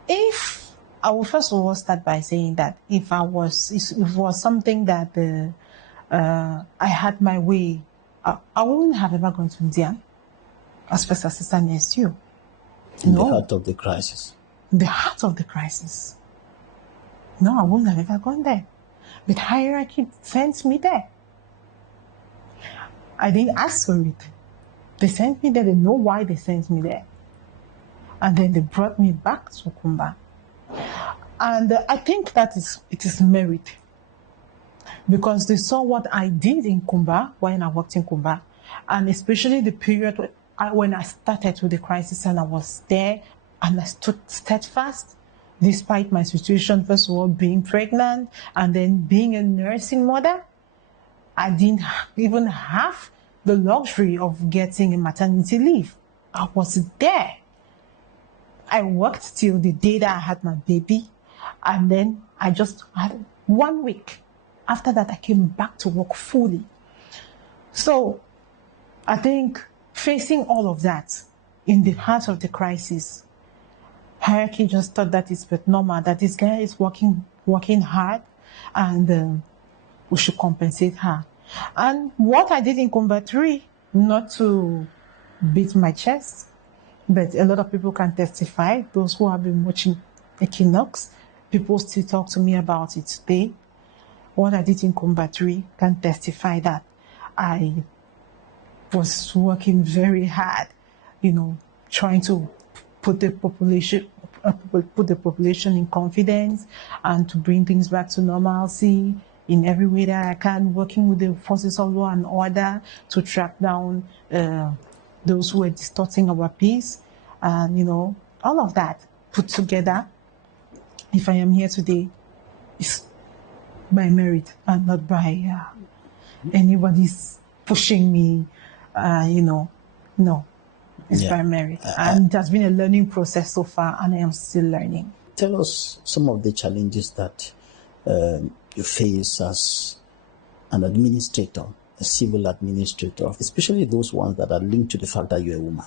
if I will first of all start by saying that if it was something that I had my way, I wouldn't have ever gone to India as first assistant SU. In the heart of the crisis. In the heart of the crisis. No, I wouldn't have ever gone there. But hierarchy sent me there. I didn't ask for it. They sent me there. They know why they sent me there. And then they brought me back to Kumba. And I think that it is merit. Because they saw what I did in Kumba when I worked in Kumba. And especially the period when I started with the crisis and I was there and I stood steadfast despite my situation, first of all, being pregnant and then being a nursing mother. I didn't even have the luxury of getting a maternity leave. I was there. I worked till the day that I had my baby, and then I just had 1 week. After that, I came back to work fully. So I think facing all of that in the heart of the crisis, hierarchy just thought that it's but normal, that this guy is working hard, and we should compensate her. And what I did in Combat 3, not to beat my chest, but a lot of people can testify, those who have been watching Equinoxe, people still talk to me about it today. What I did in Combat 3 can testify that I was working very hard, trying to put the population in confidence and to bring things back to normalcy in every way that I can, working with the forces of law and order to track down those who are distorting our peace, and all of that put together. If I am here today, it's by merit and not by anybody's pushing me. No, it's by merit, and it has been a learning process so far, and I am still learning. Tell us some of the challenges that you face as an administrator, a civil administrator, especially those ones that are linked to the fact that you're a woman.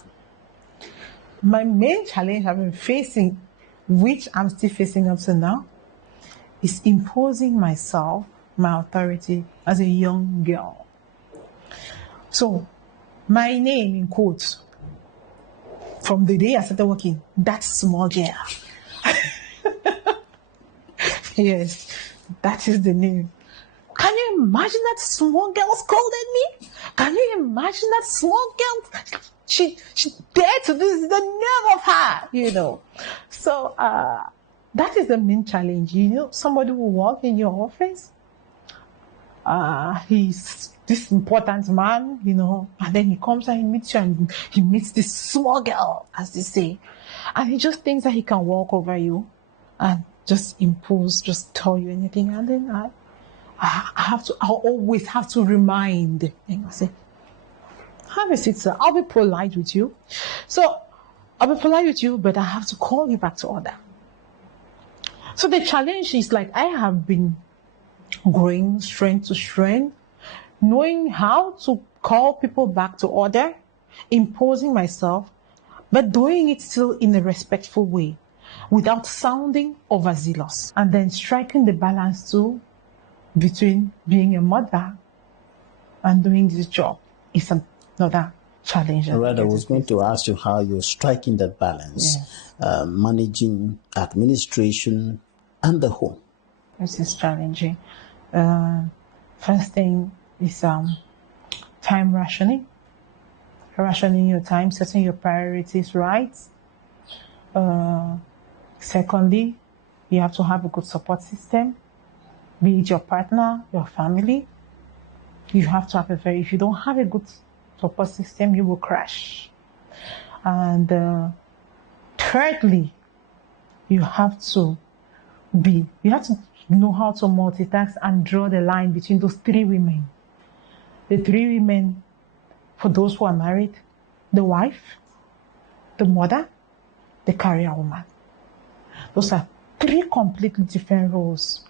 My main challenge I've been facing, which I'm still facing up to now, is imposing myself, my authority as a young girl. So, my name in quotes, from the day I started working, that's small girl. Yes, that is the name. Can you imagine that small girl scolded me? Can you imagine that small girl? She dared to do this, the nerve of her, So that is the main challenge. Somebody will walk in your office. He's this important man, and then he comes and he meets you, and he meets this small girl, as they say, and he just thinks that he can walk over you and just impose, just tell you anything, and then I always have to remind, and I say, have a seat, sir. I'll be polite with you. So I'll be polite with you, but I have to call you back to order. So the challenge is like I have been growing strength to strength, knowing how to call people back to order, imposing myself, but doing it still in a respectful way, without sounding overzealous, and then striking the balance too between being a mother and doing this job is another challenge. All right, I was going to ask you how you're striking that balance, managing administration and the home. This is challenging. First thing is time rationing. Rationing your time, setting your priorities right. Secondly, you have to have a good support system, be it your partner, your family. You have to have if you don't have a good support system, you will crash. And thirdly, you have to know how to multitask and draw the line between those three women. The three women, for those who are married, the wife, the mother, the career woman. Those are three completely different roles.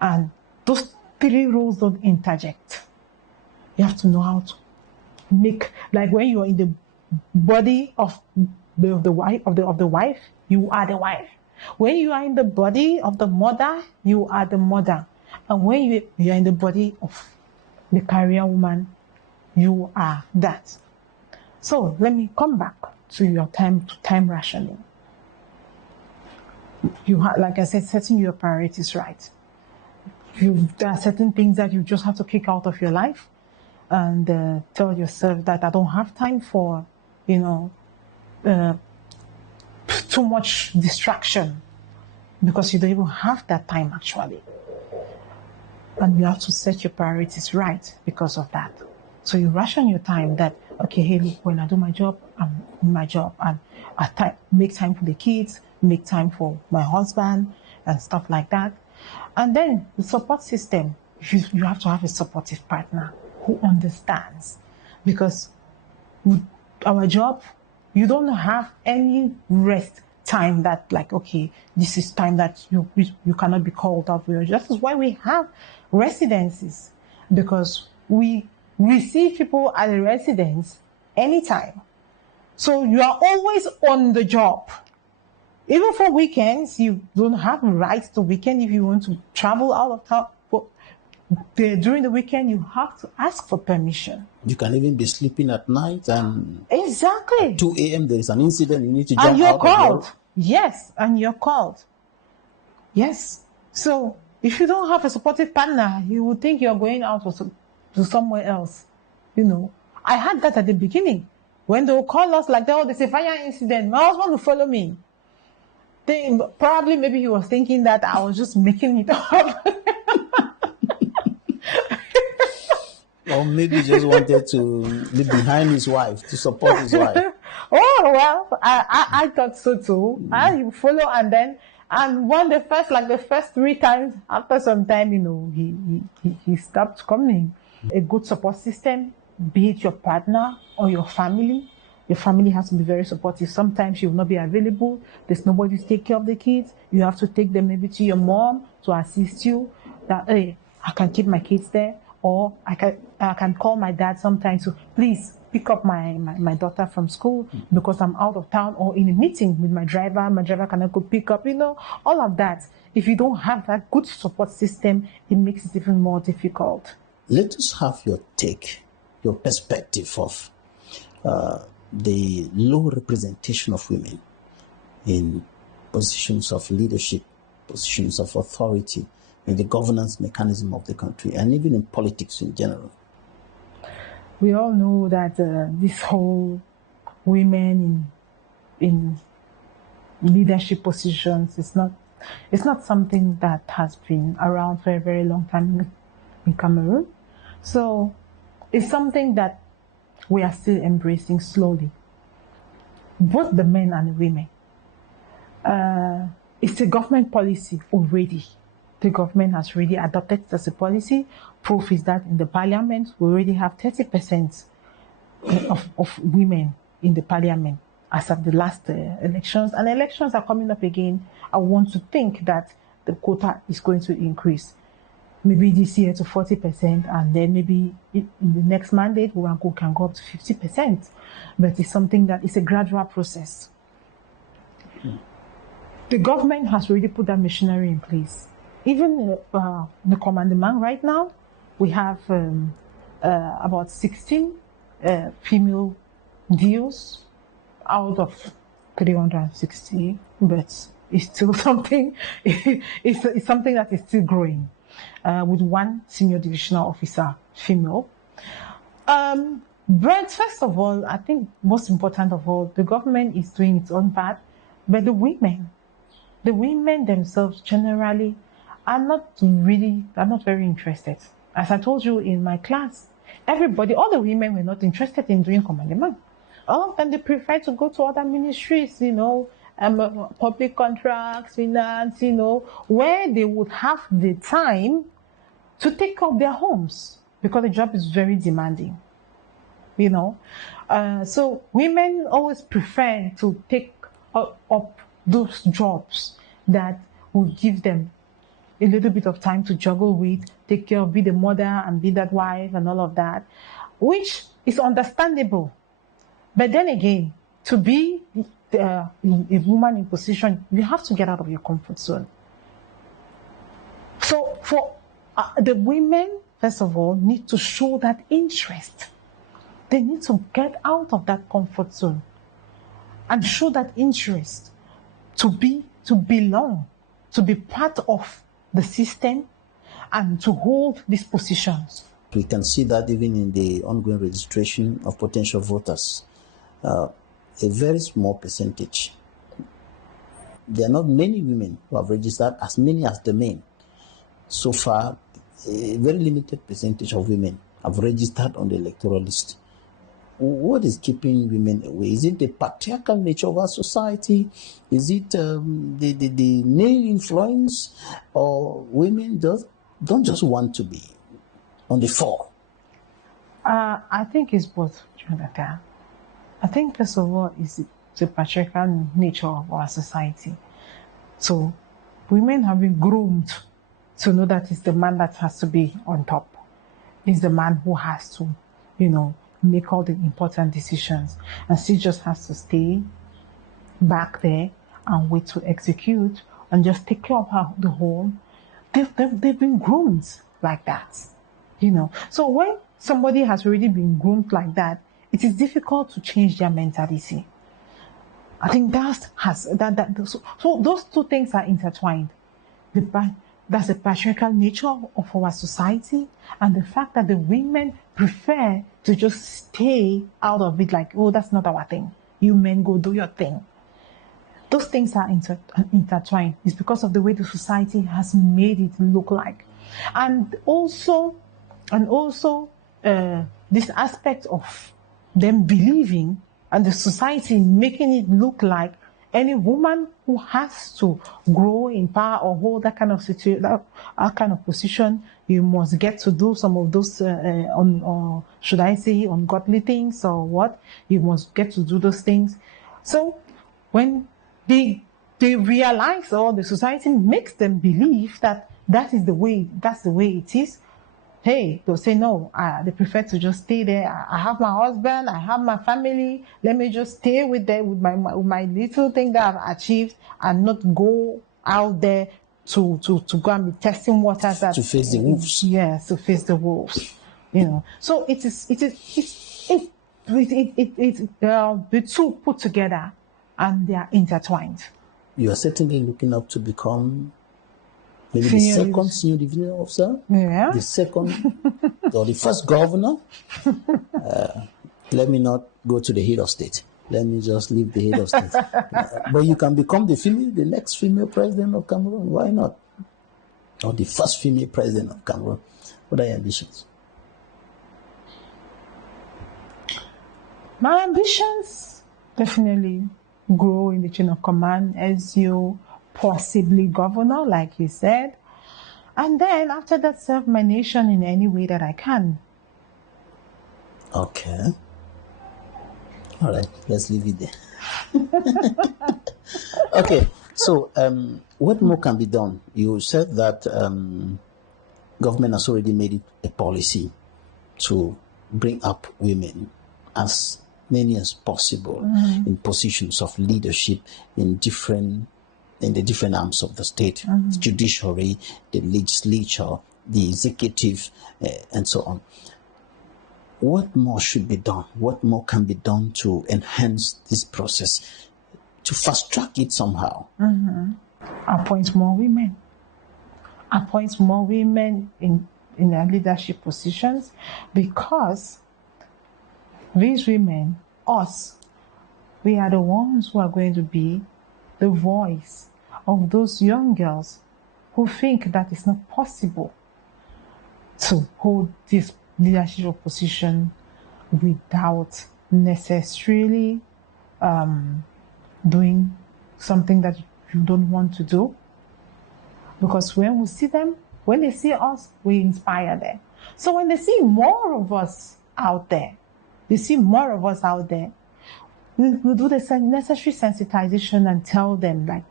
And those three roles don't interject. You have to know how to make, like when you are in the body of the wife, you are the wife. When you are in the body of the mother, you are the mother. And when you are in the body of the career woman, you are that. So let me come back to your time rationing. You have, like I said, setting your priorities right. There are certain things that you just have to kick out of your life, and tell yourself that I don't have time for, too much distraction, because you don't even have that time actually. And you have to set your priorities right because of that. So you ration your time that, okay, hey, look, when I do my job, I'm in my job, and I make time for the kids, make time for my husband and stuff like that. And then the support system, you have to have a supportive partner who understands, because with our job, you don't have any rest time that, like, okay, this is time that you cannot be called up. That is why we have residencies, because we receive people at the residence anytime. So you are always on the job. Even for weekends, you don't have rights to weekend. If you want to travel out of town, During the weekend, you have to ask for permission. You can even be sleeping at night and exactly at 2 a.m. there is an incident, you need to and jump you're out called. of your... Yes, and you're called. Yes. So if you don't have a supportive partner, you would think you're going out to somewhere else. You know, I had that at the beginning. When they will call us like that, oh, there's a fire incident, my husband will follow me. Probably maybe he was thinking that I was just making it up. Or maybe he just wanted to be behind his wife, to support his wife. Oh, well, I thought so too. I follow, and the first 3 times, after some time, you know, he stopped coming. A good support system, be it your partner or your family. Your family has to be very supportive. Sometimes you will not be available. There's nobody to take care of the kids. You have to take them maybe to your mom to assist you. That, hey, I can keep my kids there. Or I can call my dad sometimes to please pick up my daughter from school because I'm out of town or in a meeting with my driver. My driver cannot go pick up, you know, all of that. If you don't have that good support system, it makes it even more difficult. Let us have your take, your perspective of the low representation of women in positions of leadership, positions of authority, in the governance mechanism of the country, and even in politics in general. We all know that this whole women in leadership positions it's not something that has been around for a very long time in Cameroon. So it's something that we are still embracing slowly, both the men and the women. It's a government policy already. The government has already adopted it as a policy. Proof is that in the parliament, we already have 30% of women in the parliament as of the last elections. And elections are coming up again. I want to think that the quota is going to increase. Maybe this year to 40%, and then maybe in the next mandate, we can go up to 50%. But it's something that is a gradual process. The government has already put that machinery in place. Even the commandement right now, we have about 16 female deals out of 360, but it's still something. It's something that is still growing, with 1 senior divisional officer female. But first of all, I think most important of all, the government is doing its own part, but the women themselves generally are not very interested. As I told you in my class, all the women were not interested in doing commandement. All of them, they prefer to go to other ministries, you know, public contracts, finance, you know, where they would have the time to take care of their homes because the job is very demanding, you know. So women always prefer to take up those jobs that will give them a little bit of time to juggle with, take care of, be the mother and be that wife and all of that, which is understandable. But then again, to be a woman in position, you have to get out of your comfort zone. So for the women, first of all, need to show that interest. They need to get out of that comfort zone and show that interest to belong, to be part of the system and to hold these positions. We can see that even in the ongoing registration of potential voters, a very small percentage. There are not many women who have registered, as many as the men. So far, a very limited percentage of women have registered on the electoral list. What is keeping women away? Is it the patriarchal nature of our society? Is it the male influence? Or women don't just want to be on the fore? I think it's both, Jonathan. I think, first of all, it's the patriarchal nature of our society. So women have been groomed to know that it's the man that has to be on top. It's the man who has to, you know, make all the important decisions, and she just has to stay back there and wait to execute and just take care of the home. They've been groomed like that. You know, so when somebody has already been groomed like that, it is difficult to change their mentality. I think so those two things are intertwined. That's the patriarchal nature of our society, and the fact that the women prefer to just stay out of it, like, oh, that's not our thing. You men go do your thing. Those things are intertwined. It's because of the way the society has made it look like. And also this aspect of them believing and the society making it look like any woman who has to grow in power or hold that kind of situation, that kind of position, you must get to do some of those, should I say, ungodly things or what? You must get to do those things. So when they realize, or the society makes them believe that that's the way it is, hey, they'll say no. They prefer to just stay there. I have my husband, I have my family. Let me just stay with them, with my little thing that I've achieved, and not go out there to go and be testing waters. To face the wolves. Yes, to face the wolves. You know. So the two put together, and they are intertwined. You are certainly looking up to become maybe the second senior division officer, the second or the first governor. Let me not go to the head of state. Let me just leave the head of state. But you can become the next female president of Cameroon. Why not? Or the first female president of Cameroon. What are your ambitions? My ambitions definitely grow in the chain of command as you possibly governor, like you said. And then after that, serve my nation in any way that I can. Okay. All right, let's leave it there. Okay, so what more can be done? You said that government has already made it a policy to bring up women as many as possible in positions of leadership in the different arms of the state, the judiciary, the legislature, the executive, and so on. What more should be done? What more can be done to enhance this process, to fast track it somehow? Appoint more women. Appoint more women in their leadership positions, because these women, us, we are the ones who are going to be the voice of those young girls who think that it's not possible to hold this leadership position without necessarily doing something that you don't want to do. Because when we see them, when they see us, we inspire them. So when they see more of us out there, we do the necessary sensitization and tell them, like,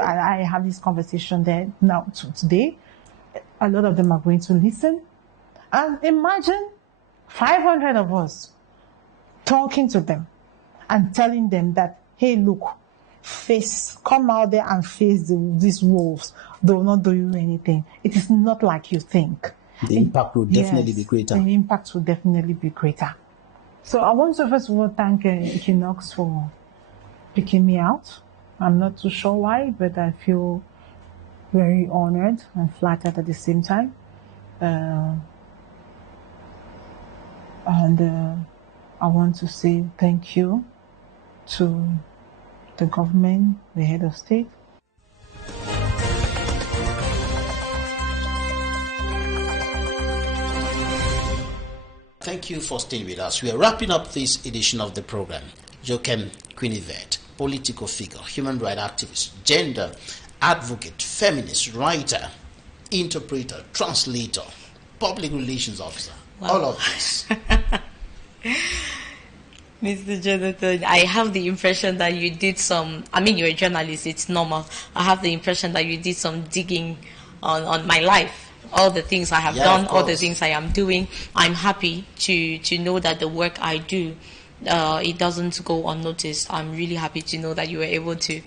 I have this conversation there now today. A lot of them are going to listen. And imagine 500 of us talking to them and telling them that, hey, look, come out there and face these wolves. They will not do you anything. It is not like you think. The impact will definitely be greater. The impact will definitely be greater. So I want to first of all thank Equinoxe for picking me out. I'm not too sure why, but I feel very honored and flattered at the same time. And I want to say thank you to the government, the head of state. Thank you for staying with us. We are wrapping up this edition of the program. JOKEM Quinivet, political figure, human rights activist, gender advocate, feminist, writer, interpreter, translator, public relations officer. Wow. All of this. Mr. Jonathan, I have the impression that you did you're a journalist, it's normal. I have the impression that you did some digging on my life. All the things I have done, all the things I am doing. I'm happy to know that the work I do, it doesn't go unnoticed. I'm really happy to know that you were able to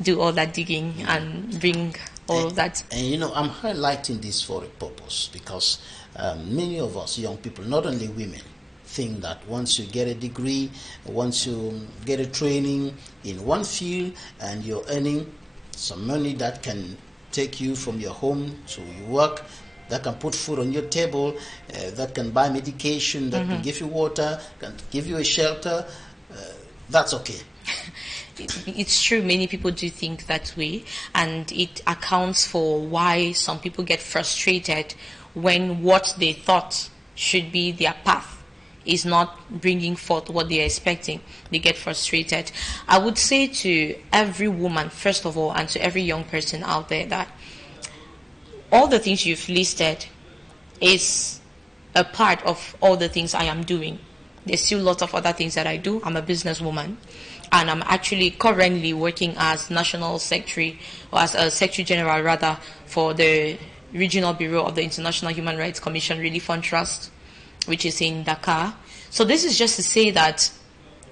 do all that digging and bring all of that. And you know, I'm highlighting this for a purpose because many of us young people, not only women, think that once you get a degree, once you get a training in one field and you're earning some money that can take you from your home to your work, that can put food on your table, that can buy medication, that can give you water, can give you a shelter, that's okay. It's true, many people do think that way, and it accounts for why some people get frustrated when what they thought should be their path is not bringing forth what they're expecting. They get frustrated. I would say to every woman, first of all, and to every young person out there, that all the things you've listed is a part of all the things I am doing. There's still lots of other things that I do. I'm a businesswoman, and I'm actually currently working as National Secretary, or as a Secretary General rather, for the Regional Bureau of the International Human Rights Commission Relief Fund Trust, which is in Dakar. So this is just to say that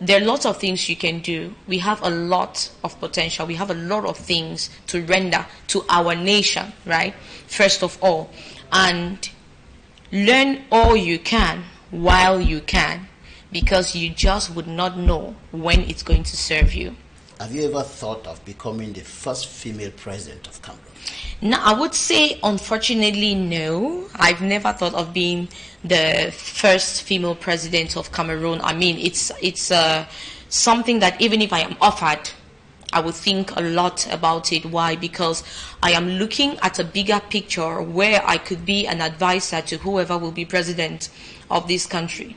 there are lots of things you can do. We have a lot of potential. We have a lot of things to render to our nation, right? First of all. And learn all you can while you can, because you just would not know when it's going to serve you. Have you ever thought of becoming the first female president of Cameroon? No, I would say, unfortunately, no. I've never thought of being the first female president of Cameroon. I mean, it's something that even if I am offered, I would think a lot about it. Why? Because I am looking at a bigger picture where I could be an advisor to whoever will be president of this country,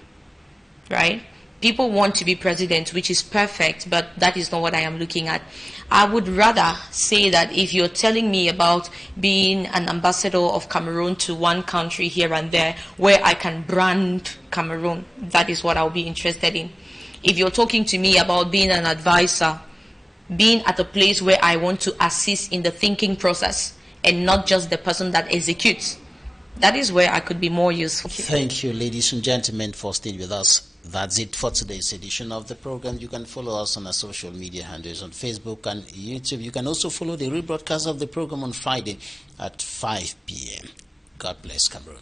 right? People want to be president, which is perfect, but that is not what I am looking at. I would rather say that if you're telling me about being an ambassador of Cameroon to one country here and there, where I can brand Cameroon, that is what I'll be interested in. If you're talking to me about being an advisor, being at a place where I want to assist in the thinking process and not just the person that executes, that is where I could be more useful. Thank you, ladies and gentlemen, for staying with us. That's it for today's edition of the program. You can follow us on our social media handles on Facebook and YouTube. You can also follow the rebroadcast of the program on Friday at 5 p.m. God bless Cameroon.